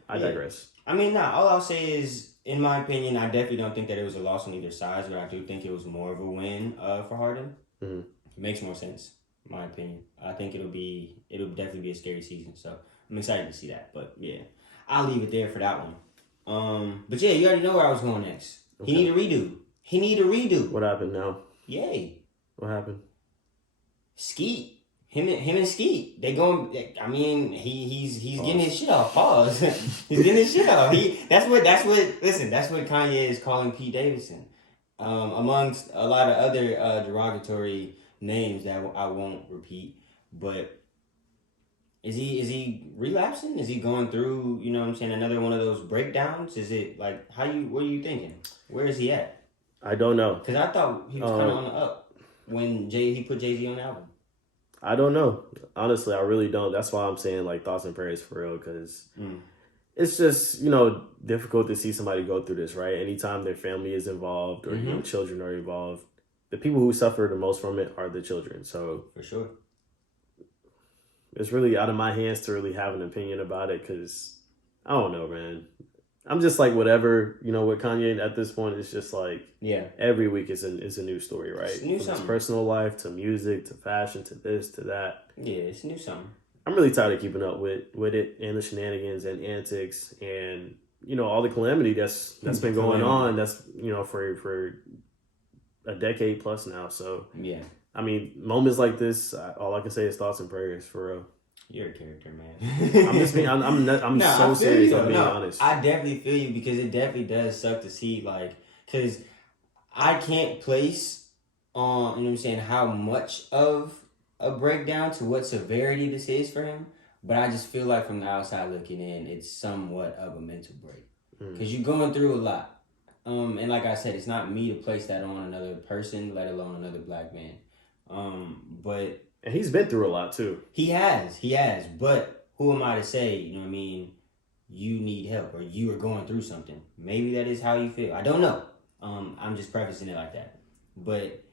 I digress. I mean, all I'll say is, in my opinion, I definitely don't think that it was a loss on either side, but I do think it was more of a win for Harden. Mm-hmm. It makes more sense, in my opinion. I think it'll definitely be a scary season, so I'm excited to see that. But yeah, I'll leave it there for that one. But yeah, you already know where I was going next. Okay. He need a redo. What happened now? Yay. What happened? Skeet. Him and Skeet. They going. I mean, he's getting his shit off. Pause. He's getting his shit off. That's what. Listen. That's what Kanye is calling Pete Davidson. Amongst a lot of other derogatory names that I won't repeat. But is he relapsing? Is he going through? You know what I'm saying? Another one of those breakdowns? Is it like what are you thinking? Where is he at? I don't know. Because I thought he was kind of on the up when he put Jay-Z on the album. I don't know. Honestly, I really don't. That's why I'm saying like thoughts and prayers for real, because it's just, difficult to see somebody go through this, right? Anytime their family is involved or children are involved, the people who suffer the most from it are the children. So for sure, it's really out of my hands to really have an opinion about it, because I don't know, man. I'm just like whatever, with Kanye at this point. It's just like every week is a new story, right? It's new From his personal life to music to fashion to this to that. Yeah, it's new something. I'm really tired of keeping up with it and the shenanigans and antics and all the calamity that's been going on. That's for a decade plus now. So yeah, I mean, moments like this, all I can say is thoughts and prayers for real. You're a character, man. I'm just being. I'm so serious. I'm being honest. I definitely feel you, because it definitely does suck to see, because I can't place on, what I'm saying, how much of a breakdown to what severity this is for him. But I just feel like from the outside looking in, it's somewhat of a mental break, because you're going through a lot. And like I said, it's not me to place that on another person, let alone another black man. But. And he's been through a lot, too. He has. But who am I to say, you need help or you are going through something? Maybe that is how you feel. I don't know. I'm just prefacing it like that. But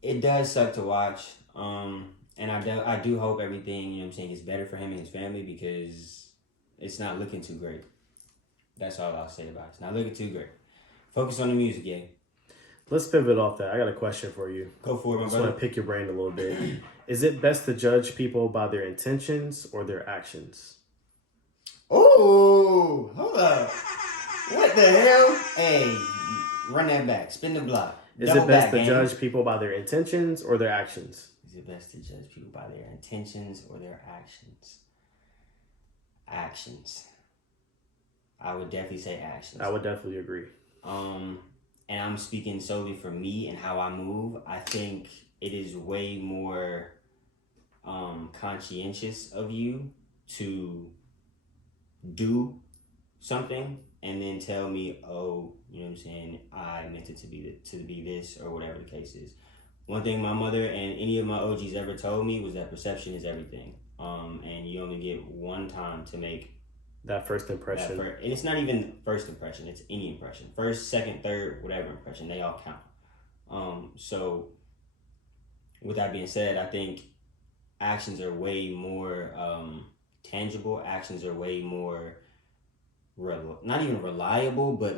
it does suck to watch. And I do hope everything, is better for him and his family, because it's not looking too great. That's all I'll say about it. It's not looking too great. Focus on the music, yeah. Let's pivot off that. I got a question for you. Go for it, my brother. I just want to pick your brain a little bit. Is it best to judge people by their intentions or their actions? Oh, hold up. What the hell? Hey, run that back. Spin the block. Is it best to judge people by their intentions or their actions? Is it best to judge people by their intentions or their actions? Actions. I would definitely say actions. I would definitely agree. And I'm speaking solely for me and how I move. I think it is way more conscientious of you to do something and then tell me, I meant it to be this or whatever the case is. One thing my mother and any of my OGs ever told me was that perception is everything. And you only get one time to make that first impression. And it's not even first impression, it's any impression. First, second, third, whatever impression, they all count. So with that being said, I think actions are way more tangible. Actions are way more not even reliable, but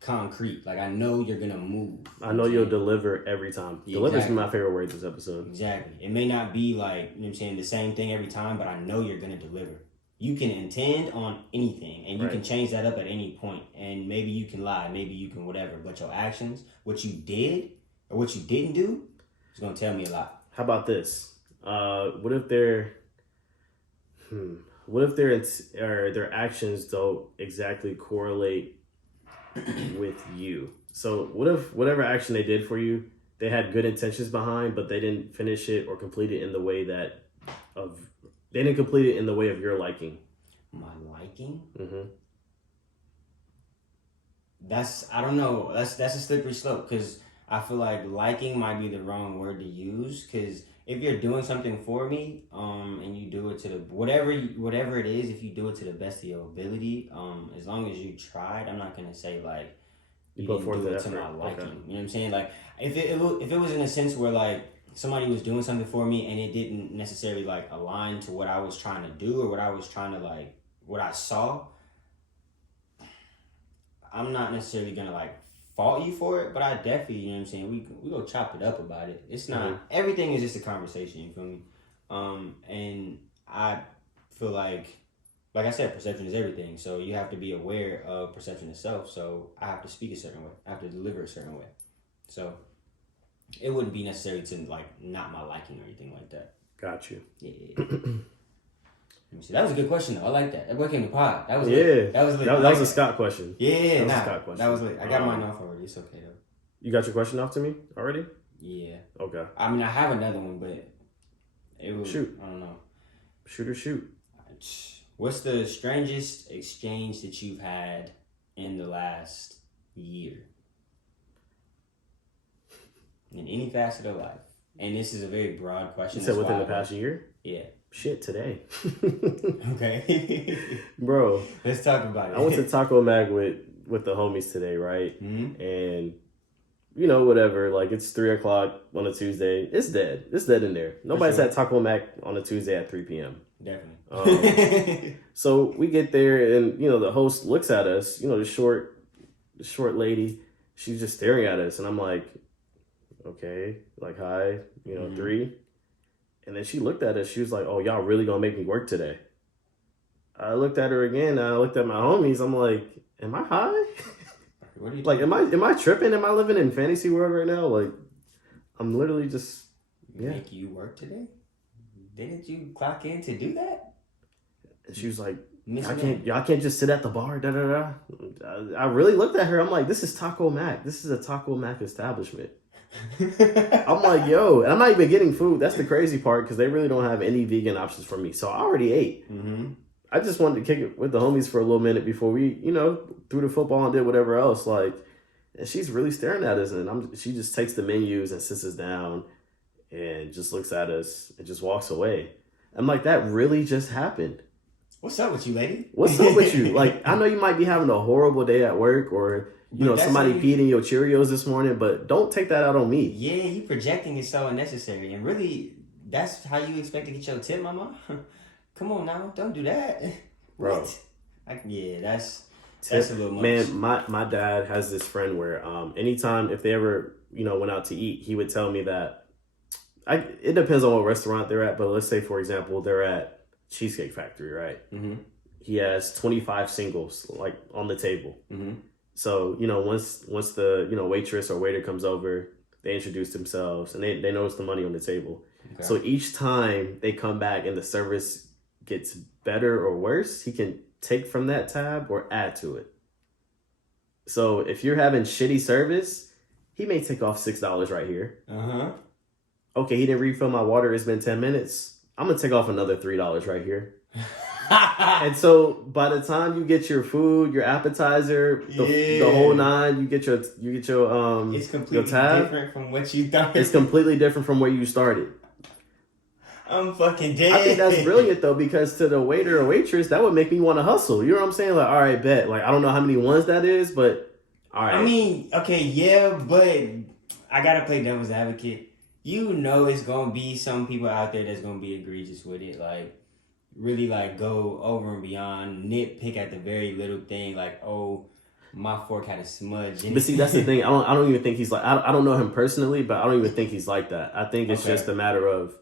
concrete. I know you're gonna move. I know you'll deliver every time. Yeah, deliver's exactly. My favorite word this episode. Exactly. It may not be the same thing every time, but I know you're gonna deliver. You can intend on anything, and you can change that up at any point. And maybe you can lie, maybe you can whatever. But your actions, what you did or what you didn't do, is gonna tell me a lot. How about this? What if their actions don't exactly correlate with you? So what if whatever action they did for you, they had good intentions behind, but they didn't finish it or complete it in the way they didn't complete it in the way of your liking. My liking? Mm-hmm. I don't know. That's a slippery slope, because I feel like liking might be the wrong word to use, because if you're doing something for me, and you do it to the whatever it is, if you do it to the best of your ability, as long as you tried, I'm not gonna say you didn't do it to my liking. Okay. You know what I'm saying? If it was in a sense where somebody was doing something for me and it didn't necessarily like align to what I was trying to do or what I was trying to like, what I saw, I'm not necessarily gonna like fault you for it, but I definitely, you know what I'm saying, we go chop it up about it. It's not, everything is just a conversation, you feel me? And I feel like I said, perception is everything. So you have to be aware of perception itself. So I have to speak a certain way. I have to deliver a certain way. So it wouldn't be necessary to like not my liking or anything like that. Got you. Yeah. Let me see. That was a good question though. I like that. That boy came to pod. That was lit. Lit. That was lit. That was a Scott question. Yeah, that was a Scott question. That was lit. I got mine off already. It's okay though. You got your question off to me already? Yeah. Okay. I mean, I have another one, but it was. Shoot. I don't know. Shoot. What's the strangest exchange that you've had in the last year? In any facet of life. And this is a very broad question. You said within the past year? Yeah. Shit, today. Okay. Bro. Let's talk about it. I went to Taco Mag with the homies today, right? Mm-hmm. And, you know, whatever. Like, it's 3 o'clock on a Tuesday. It's dead. It's dead in there. Nobody's at Taco Mag on a Tuesday at 3 p.m. Definitely. So we get there and, you know, the host looks at us, you know, the short lady, she's just staring at us. And I'm like, okay, like, hi, you know, 3. And then she looked at us. She was like, oh, y'all really gonna make me work today? I looked at her again. I looked at my homies. I'm like, am I high? What are you like, am I tripping? Am I living in fantasy world right now? Like, I'm literally just, Make you work today? Didn't you clock in to do that? And she was like, y'all can't just sit at the bar, da-da-da. I really looked at her. I'm like, this is Taco Mac. This is a Taco Mac establishment. I'm like, yo, and I'm not even getting food. That's the crazy part because they really don't have any vegan options for me. So I already ate. Mm-hmm. I just wanted to kick it with the homies for a little minute before we, you know, threw the football and did whatever else. Like, and she's really staring at us, and she just takes the menus and sits us down and just looks at us and just walks away. I'm like, that really just happened. What's up with you, lady? What's up with you? Like, I know you might be having a horrible day at work or, you know, somebody peed in your Cheerios this morning, but don't take that out on me. Yeah, you projecting is so unnecessary. And really, that's how you expect to get your tip, mama? Come on now, don't do that. Bro. What? That's a little much. Man, my dad has this friend where anytime if they ever, you know, went out to eat, he would tell me that, it depends on what restaurant they're at, but let's say, for example, they're at Cheesecake Factory, right? Mm-hmm. He has 25 singles, like, on the table. Mm-hmm. So, you know, once the, you know, waitress or waiter comes over, they introduce themselves and they notice the money on the table. Okay. So each time they come back and the service gets better or worse, he can take from that tab or add to it. So if you're having shitty service, he may take off $6 right here. Uh-huh. Okay, he didn't refill my water. It's been 10 minutes. I'm going to take off another $3 right here. And so by the time you get your food, your appetizer, the whole nine, you get your it's completely your tab, different from what you thought. It's completely different from where you started. I'm fucking dead. I think that's brilliant though, because to the waiter or waitress, that would make me want to hustle. You know what I'm saying? Like, all right, bet. Like, I don't know how many ones that is, but all right. I mean, okay, yeah, but I gotta play devil's advocate. You know, it's gonna be some people out there that's gonna be egregious with it, like really like go over and beyond, nitpick at the very little thing, like, oh, my fork had a smudge in it. But see, that's the thing. I don't even think he's like, I don't know him personally, but I don't even think he's like that. I think it's just a matter of,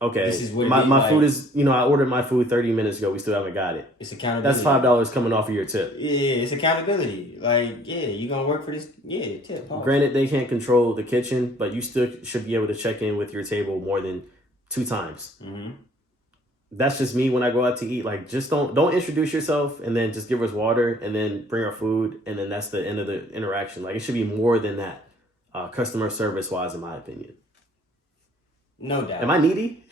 okay, this is what my food is, you know, I ordered my food 30 minutes ago. We still haven't got it. It's accountability. That's $5 coming off of your tip. Yeah, it's accountability. Like, yeah, you gonna work for this? Yeah, tip. Pause. Granted, they can't control the kitchen, but you still should be able to check in with your table more than 2 times. Mm-hmm. That's just me when I go out to eat. Like, just don't introduce yourself and then just give us water and then bring our food and then that's the end of the interaction. Like, it should be more than that, customer service wise, in my opinion. No doubt. Am I needy?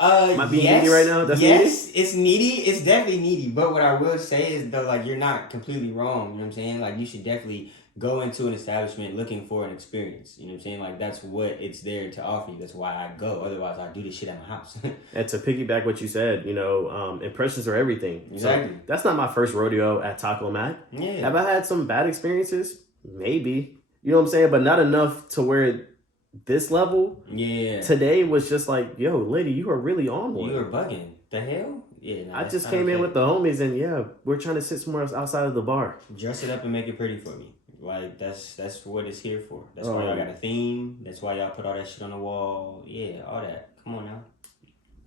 Am I being needy right now? That's yes, needy? It's needy. It's definitely needy. But what I will say is, though, like, you're not completely wrong. You know what I'm saying? Like, you should definitely go into an establishment looking for an experience. You know what I'm saying? Like, that's what it's there to offer you. That's why I go. Otherwise, I do this shit at my house. And to piggyback what you said, you know, impressions are everything. Exactly. So that's not my first rodeo at Taco Mac. Yeah. Have I had some bad experiences? Maybe. You know what I'm saying? But not enough to where this level. Yeah. Today was just like, yo, lady, you are really on one. You were bugging. The hell? Yeah. Nah, I just came in with the homies, and we're trying to sit somewhere else outside of the bar. Dress it up and make it pretty for me. Like that's what it's here for. That's why y'all got a theme. That's why y'all put all that shit on the wall. Yeah, all that. Come on now.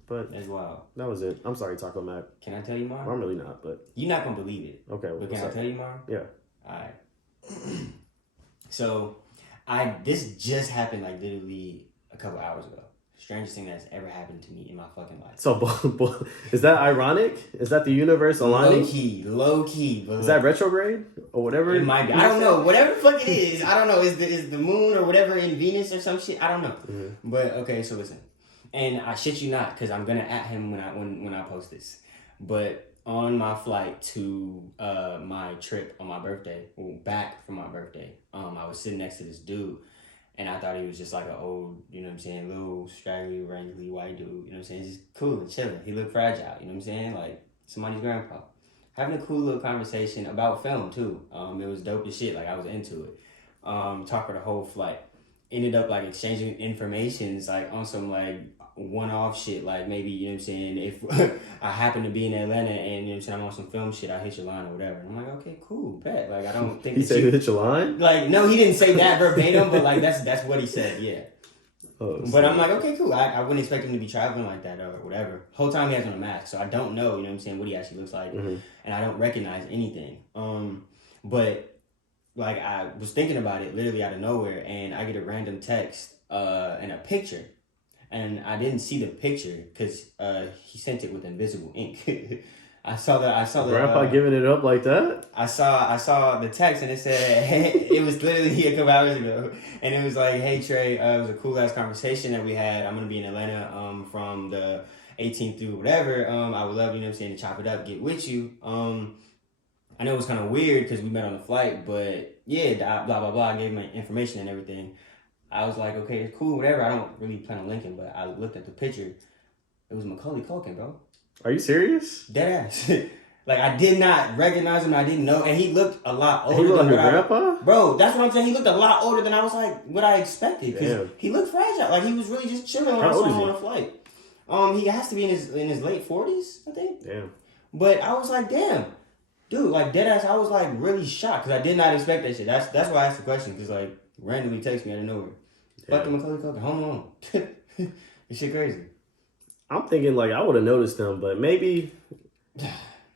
But that's wild. That was it. I'm sorry, Taco Mac. Can I tell you mine? I'm really not, but you're not gonna believe it. Okay. But can I tell you mine? Yeah. All right. So, this just happened like literally a couple hours ago. Strangest thing that's ever happened to me in my fucking life. So, is that ironic? Is that the universe aligning? Low key. Is that retrograde or whatever? It might be. I don't know. Whatever the fuck it is, I don't know. Is the moon or whatever in Venus or some shit? I don't know. Mm-hmm. But okay, so listen, and I shit you not, because I'm gonna at him when I post this. But on my flight to my trip on my birthday, back from my birthday, I was sitting next to this dude. And I thought he was just like an old, you know what I'm saying, little straggly, wrinkly white dude, you know what I'm saying, just cool and chilling. He looked fragile, you know what I'm saying, like somebody's grandpa. Having a cool little conversation about film too. It was dope as shit, like I was into it. Talked for the whole flight. Ended up like exchanging informations like on some like one-off shit, like maybe, you know what I'm saying, if I happen to be in Atlanta and, you know what I'm saying, I'm on some film shit, I'll hit your line or whatever. And I'm like, okay, cool, bet. Like, I don't think he said hit your line? Like, no, he didn't say that verbatim, but like, that's what he said, yeah. Oh, but I'm like, okay, cool. I wouldn't expect him to be traveling like that or whatever. Whole time he has on a mask, so I don't know, you know what I'm saying, what he actually looks like. Mm-hmm. And I don't recognize anything. But like, I was thinking about it literally out of nowhere, and I get a random text and a picture. And I didn't see the picture because he sent it with invisible ink. I saw the grandpa giving it up like that. I saw the text and it said, hey, it was literally a couple hours ago, and it was like, hey Trey, it was a cool ass conversation that we had. I'm gonna be in Atlanta from the 18th through whatever. I would love, you know what I'm saying, to chop it up, get with you. I know it was kind of weird because we met on the flight, but yeah, blah blah blah. I gave him my information and everything. I was like, okay, it's cool, whatever. I don't really plan on linking, but I looked at the picture. It was Macaulay Culkin, bro. Are you serious? Dead ass. Like, I did not recognize him. I didn't know. And he looked a lot older. He looked like your grandpa? Bro, that's what I'm saying. He looked a lot older than I was like, what I expected. Because he looked fragile. Like, he was really just chilling when I saw him on a flight. He has to be in his late 40s, I think. Damn. But I was like, damn. Dude, like, dead ass, I was like really shocked. Because I did not expect that shit. That's why I asked the question. Because, like, randomly text me out of nowhere. Fuck the Macaulay Culkin. Hold on. This shit crazy. I'm thinking like I would have noticed them, but maybe.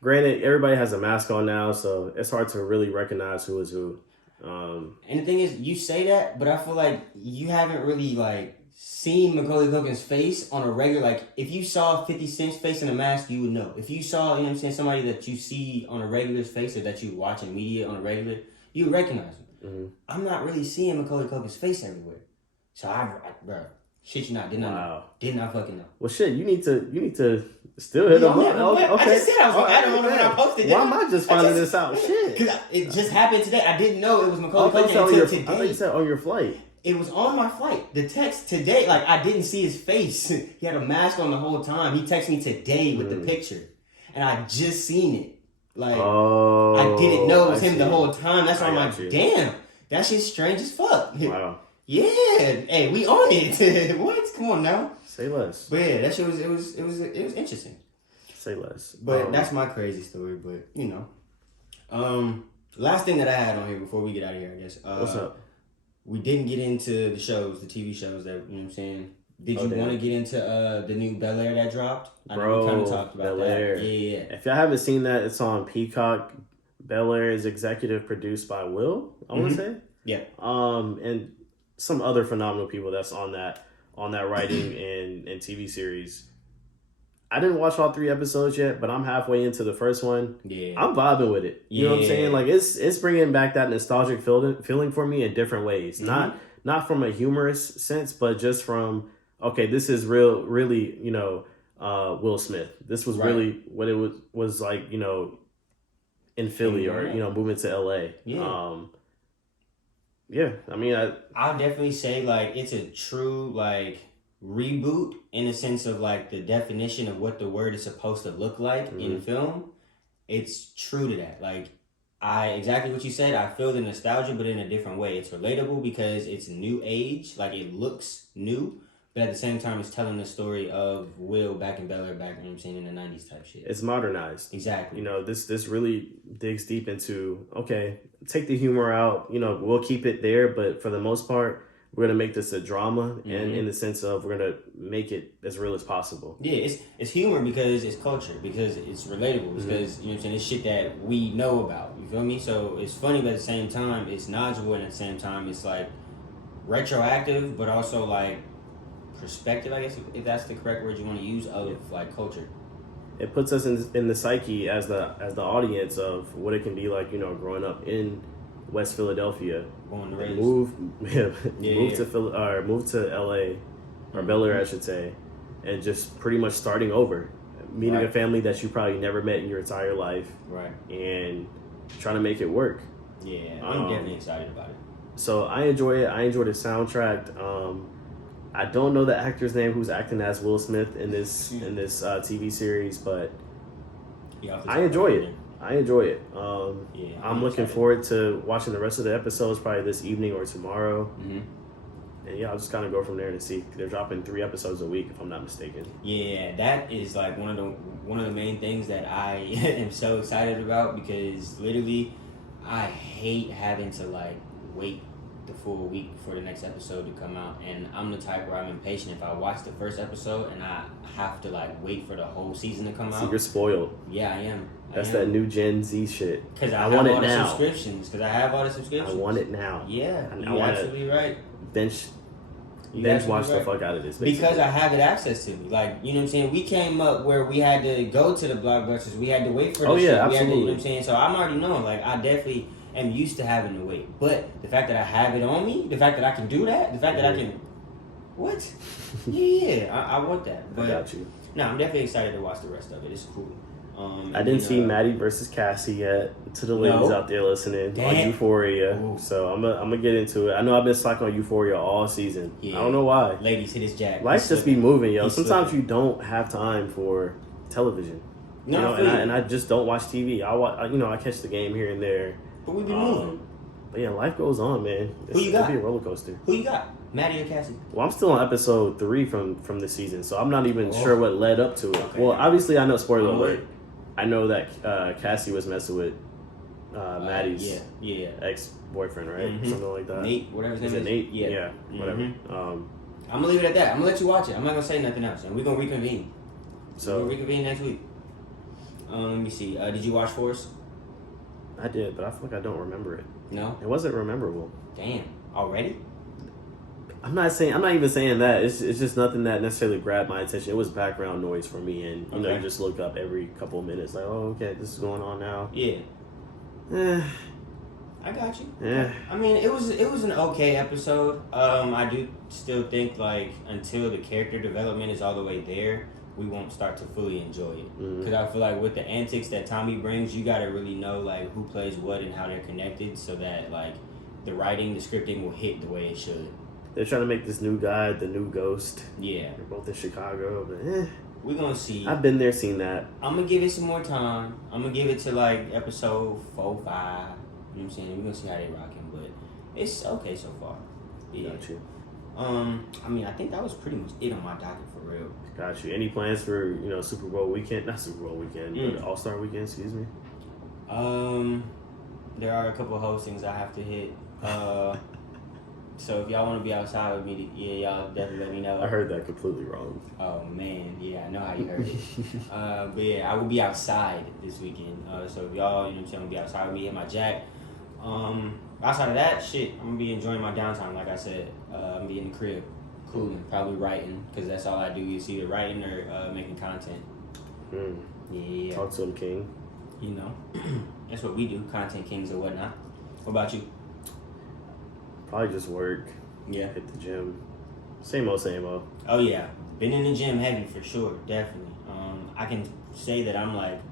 Granted, everybody has a mask on now, so it's hard to really recognize who is who. And the thing is, you say that, but I feel like you haven't really like seen Macaulay Culkin's face on a regular. Like, if you saw 50 Cent's face in a mask, you would know. If you saw, you know what I'm saying, somebody that you see on a regular face or that you watch in media on a regular, you would recognize him. Mm-hmm. I'm not really seeing Macaulay Culkin's face everywhere. So bro, shit, you not did not know. Did not fucking know. Well, shit, you need to still hit him up. Okay. I just said I was gonna add him on when I posted. Why am I just finding this out? Shit, because it just happened today. I didn't know it was Macaulay Culkin until today. I thought you said on your flight. It was on my flight. The text today, like I didn't see his face. He had a mask on the whole time. He texted me today with the picture, and I just seen it. Like I didn't know it was him the whole time. That's why I'm like, damn, that shit's strange as fuck. Wow. Yeah, hey, we on it. What? Come on now. Say less. But yeah, that shit was interesting. Say less. But that's my crazy story. But you know, last thing that I had on here before we get out of here, I guess. What's up? We didn't get into the shows, the TV shows that, you know what I'm saying. Did you want to get into the new Bel Air that dropped? I know we kind of talked about Bel-Air. that. Yeah. If y'all haven't seen that, it's on Peacock. Bel Air is executive produced by Will, I want to say. Yeah. And some other phenomenal people that's on that writing and TV series. I didn't watch all 3 episodes yet, but I'm halfway into the first one. Yeah, I'm vibing with it. You know what I'm saying? Like it's bringing back that nostalgic feeling for me in different ways. Mm-hmm. Not from a humorous sense, but just from this is really you know Will Smith. This was really what it was like, you know, in Philly or you know moving to LA. Yeah. Yeah, I mean, I'll definitely say, like, it's a true, like, reboot in a sense of, like, the definition of what the word is supposed to look like in film. It's true to that. Like, Exactly what you said. I feel the nostalgia, but in a different way. It's relatable because it's new age, like it looks new, but at the same time, it's telling the story of Will back in Bel Air, back, you know what I'm saying, in the 90s type shit. It's modernized. Exactly. You know, this really digs deep into, okay, take the humor out, you know, we'll keep it there, but for the most part, we're going to make this a drama, and in the sense of we're going to make it as real as possible. Yeah, it's humor because it's culture, because it's relatable, because, you know what I'm saying, it's shit that we know about, you feel me? So it's funny, but at the same time, it's knowledgeable, and at the same time, it's like retroactive, but also like perspective, I guess, if that's the correct word you want to use, of like culture. It puts us in the psyche as the audience of what it can be like, you know, growing up in West Philadelphia. Born and raised. Move to LA, or Bel Air, I should say, and just pretty much starting over, meeting a family that you probably never met in your entire life, right? And trying to make it work. Yeah, I'm definitely excited about it. So I enjoy it. I enjoy the soundtrack. I don't know the actor's name who's acting as Will Smith in this TV series, but I enjoy it. I'm looking forward to watching the rest of the episodes probably this evening or tomorrow. And yeah, I'll just kind of go from there and see. They're dropping 3 episodes a week, if I'm not mistaken. Yeah, that is like one of the main things that I am so excited about, because literally I hate having to like wait the full week for the next episode to come out, and I'm the type where I'm impatient. If I watch the first episode and I have to like wait for the whole season to come out, so you're spoiled. Yeah, I am. That's that new Gen Z shit. Because I want all the subscriptions. I want it now. Yeah, you're absolutely right. Binge watch the fuck out of this. Basically. Because I have it access to me. Like, you know what I'm saying? We came up where we had to go to the blockbusters. We had to wait for the shit. Absolutely. You know what I'm saying? So I'm already knowing. Like, I definitely am used to having to wait. But the fact that I have it on me, the fact that I can do that, the fact that I can... What? Yeah, I want that. But, I got you. No, I'm definitely excited to watch the rest of it. It's cool. I didn't see Maddie versus Cassie yet. To the ladies out there listening on Euphoria, so I'm gonna get into it. I know I've been slacking on Euphoria all season. Yeah. I don't know why. Ladies, hit his jack. Life just be moving, yo. Sometimes you don't have time for television. No, and I just don't watch TV. I catch the game here and there. But we be moving. But yeah, life goes on, man. Who you got? It'll be a roller coaster. Who you got? Maddie or Cassie? Well, I'm still on episode 3 from the season, so I'm not even sure what led up to it. Okay. Well, obviously I know, spoiler alert. I know that Cassie was messing with Maddie's ex-boyfriend, right? Something like that. Nate, whatever his name is. Nate? Yeah, whatever. I'm going to leave it at that. I'm going to let you watch it. I'm not going to say nothing else. And we're going to reconvene. So we'll reconvene next week. Let me see. Did you watch Force? I did, but I feel like I don't remember it. No? It wasn't memorable. Damn. Already? I'm not even saying that. It's just nothing that necessarily grabbed my attention. It was background noise for me, and you know, you just look up every couple of minutes, like, oh, okay, this is going on now. Yeah. I got you. Yeah. I mean, it was an okay episode. I do still think like until the character development is all the way there, we won't start to fully enjoy it. Because I feel like with the antics that Tommy brings, you got to really know like who plays what and how they're connected, so that like the writing, the scripting will hit the way it should. They're trying to make this new guy the new Ghost. Yeah. They're both in Chicago, but we're going to see. I've been there, seen that. I'm going to give it some more time. I'm going to give it to like episode 4, 5. You know what I'm saying? We're going to see how they rocking, but it's okay so far. Yeah. Got you. I mean, I think that was pretty much it on my docket for real. Got you. Any plans for, Super Bowl weekend? Not Super Bowl weekend, but All-Star weekend, excuse me. There are a couple of hostings I have to hit. So if y'all want to be outside with me, y'all definitely let me know. I heard that completely wrong. Oh man, yeah, I know how you heard it. But yeah, I will be outside this weekend. So if y'all, want to be outside with me, hit my jack. Outside of that, shit, I'm gonna be enjoying my downtime. Like I said, I'm gonna be in the crib, cooling, probably writing, because that's all I do is either writing or making content. Yeah. Talk to him, King. That's what we do, content kings or whatnot. What about you? Probably just work. Yeah. Hit the gym. Same old, same old. Oh yeah, been in the gym heavy for sure, definitely. I can say that I'm like,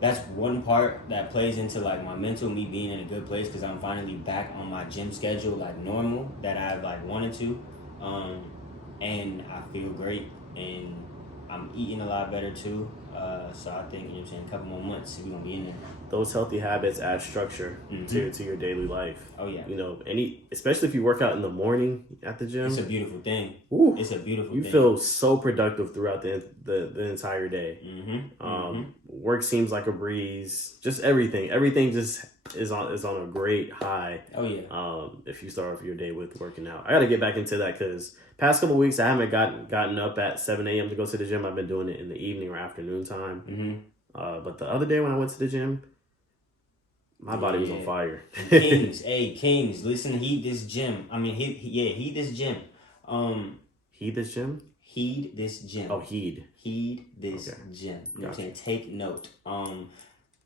that's one part that plays into like my mental, me being in a good place, because I'm finally back on my gym schedule like normal that I've like wanted to, and I feel great, and I'm eating a lot better too. So I think, a couple more months, we're going to be in there. Those healthy habits add structure to your daily life. Oh, yeah. Especially if you work out in the morning at the gym. It's a beautiful thing. Ooh, it's a beautiful thing. You feel so productive throughout the entire day. Work seems like a breeze. Just everything. Everything just is on a great high. Oh, yeah. If you start off your day with working out. I got to get back into that because past couple weeks I haven't gotten up at 7 a.m. to go to the gym. I've been doing it in the evening or afternoon time. But the other day when I went to the gym, my body was on fire. Kings, listen, heed this gym. Heed this gym. Heed this gym? Heed this gym. Oh, heed. Heed this gym. You know what I'm saying? Take note. You know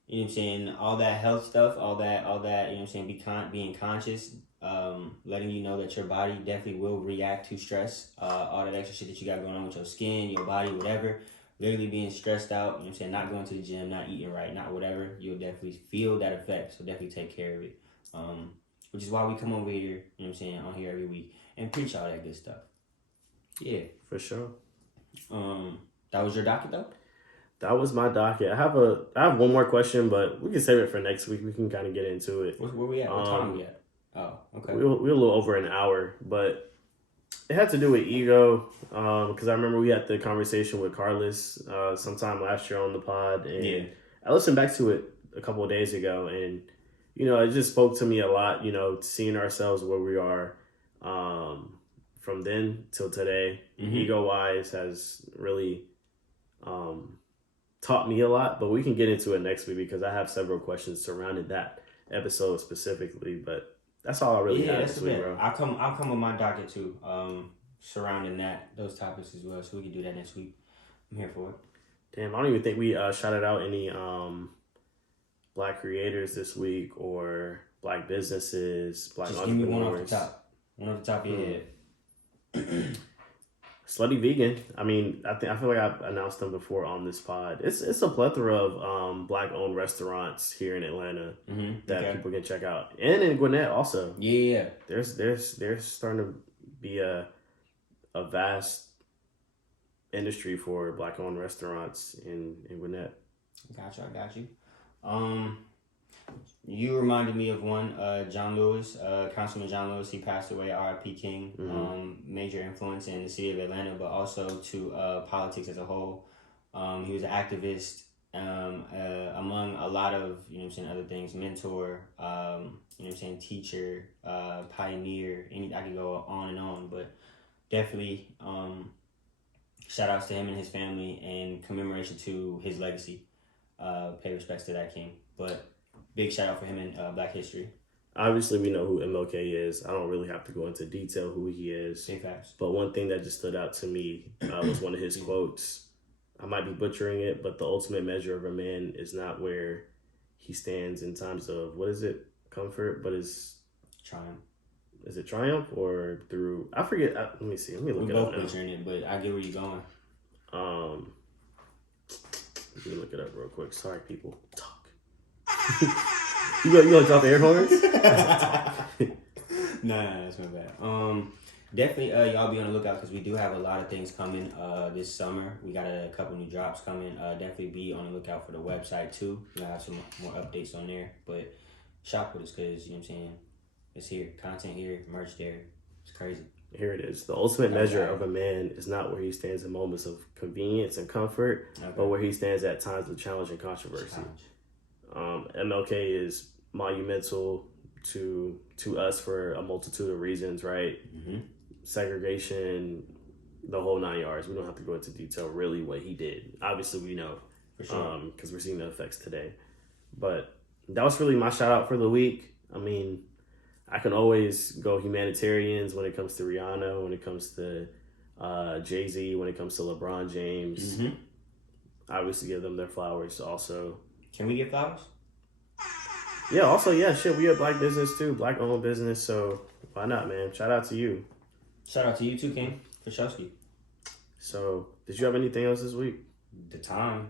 what I'm saying? All that health stuff, all that, you know what I'm saying? Being conscious, letting you know that your body definitely will react to stress. All that extra shit that you got going on with your skin, your body, whatever. Literally being stressed out, you know what I'm saying? Not going to the gym, not eating right, not whatever. You'll definitely feel that effect. So definitely take care of it. Which is why we come over here, you know what I'm saying, on here every week and preach all that good stuff. Yeah. For sure. That was your docket though? That was my docket. I have one more question, but we can save it for next week. We can kind of get into it. Where we at? What time we at? Oh, okay. We're a little over an hour, but it had to do with ego, because I remember we had the conversation with Carlos sometime last year on the pod, and I listened back to it a couple of days ago, and it just spoke to me a lot. Seeing ourselves where we are from then till today, ego wise, has really taught me a lot. But we can get into it next week because I have several questions surrounding that episode specifically, but. That's all I really have this week, bro. I'll come with my docket too, surrounding those topics as well, so we can do that next week. I'm here for it. Damn, I don't even think we shouted out any Black creators this week or Black businesses, Black entrepreneurs. Give me one off the top of your head. Slutty Vegan. I feel like I've announced them before on this pod. It's a plethora of Black-owned restaurants here in Atlanta that people can check out, and in Gwinnett also. Yeah, there's starting to be a vast industry for Black-owned restaurants in Gwinnett. I got you. You reminded me of one, John Lewis, Councilman John Lewis. He passed away, R.I.P. King. Major influence in the city of Atlanta, but also to politics as a whole. He was an activist, among a lot of, other things, mentor, teacher, pioneer. I could go on and on, but definitely shout outs to him and his family and commemoration to his legacy. Pay respects to that king. But big shout out for him in Black history. Obviously, we know who MLK is. I don't really have to go into detail who he is. Big facts. But one thing that just stood out to me was one of his quotes. I might be butchering it, but the ultimate measure of a man is not where he stands in times of, what is it? Comfort, but is triumph. Is it triumph or through? I forget. Let me see. Let me look it up now. We're both butchering it, but I get where you're going. Let me look it up real quick. Sorry, people. Talk. You gonna drop air horns? Nah, that's not bad. Definitely, y'all be on the lookout because we do have a lot of things coming this summer. We got a couple new drops coming. Definitely be on the lookout for the website too. We'll have some more updates on there. But shop with us because, you know what I'm saying, it's here. Content here, merch there. It's crazy. Here it is. The ultimate measure of a man is not where he stands in moments of convenience and comfort, but where he stands at times of challenge and controversy. MLK is monumental to us for a multitude of reasons, right? Segregation, the whole 9 yards. We don't have to go into detail really what he did. Obviously, we know because we're seeing the effects today. But that was really my shout out for the week. I can always go humanitarians when it comes to Rihanna, when it comes to Jay-Z, when it comes to LeBron James. Obviously give them their flowers also. Can we get flowers? Yeah, also, shit, we a Black business too, Black-owned business, so why not, man? Shout out to you. Shout out to you too, King, for Showski. So, did you have anything else this week? The time.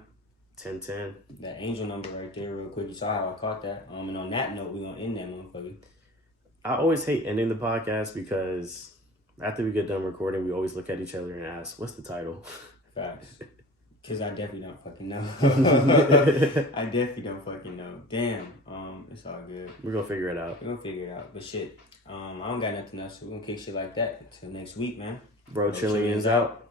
10:10. That angel number right there, real quick. You saw how I caught that. And on that note, we're going to end that motherfucker. I always hate ending the podcast because after we get done recording, we always look at each other and ask, what's the title? Facts. Cause I definitely don't fucking know. I definitely don't fucking know. Damn. It's all good. We're gonna figure it out. But shit, I don't got nothing else. So we're gonna kick shit like that until next week, man. Brochillians out.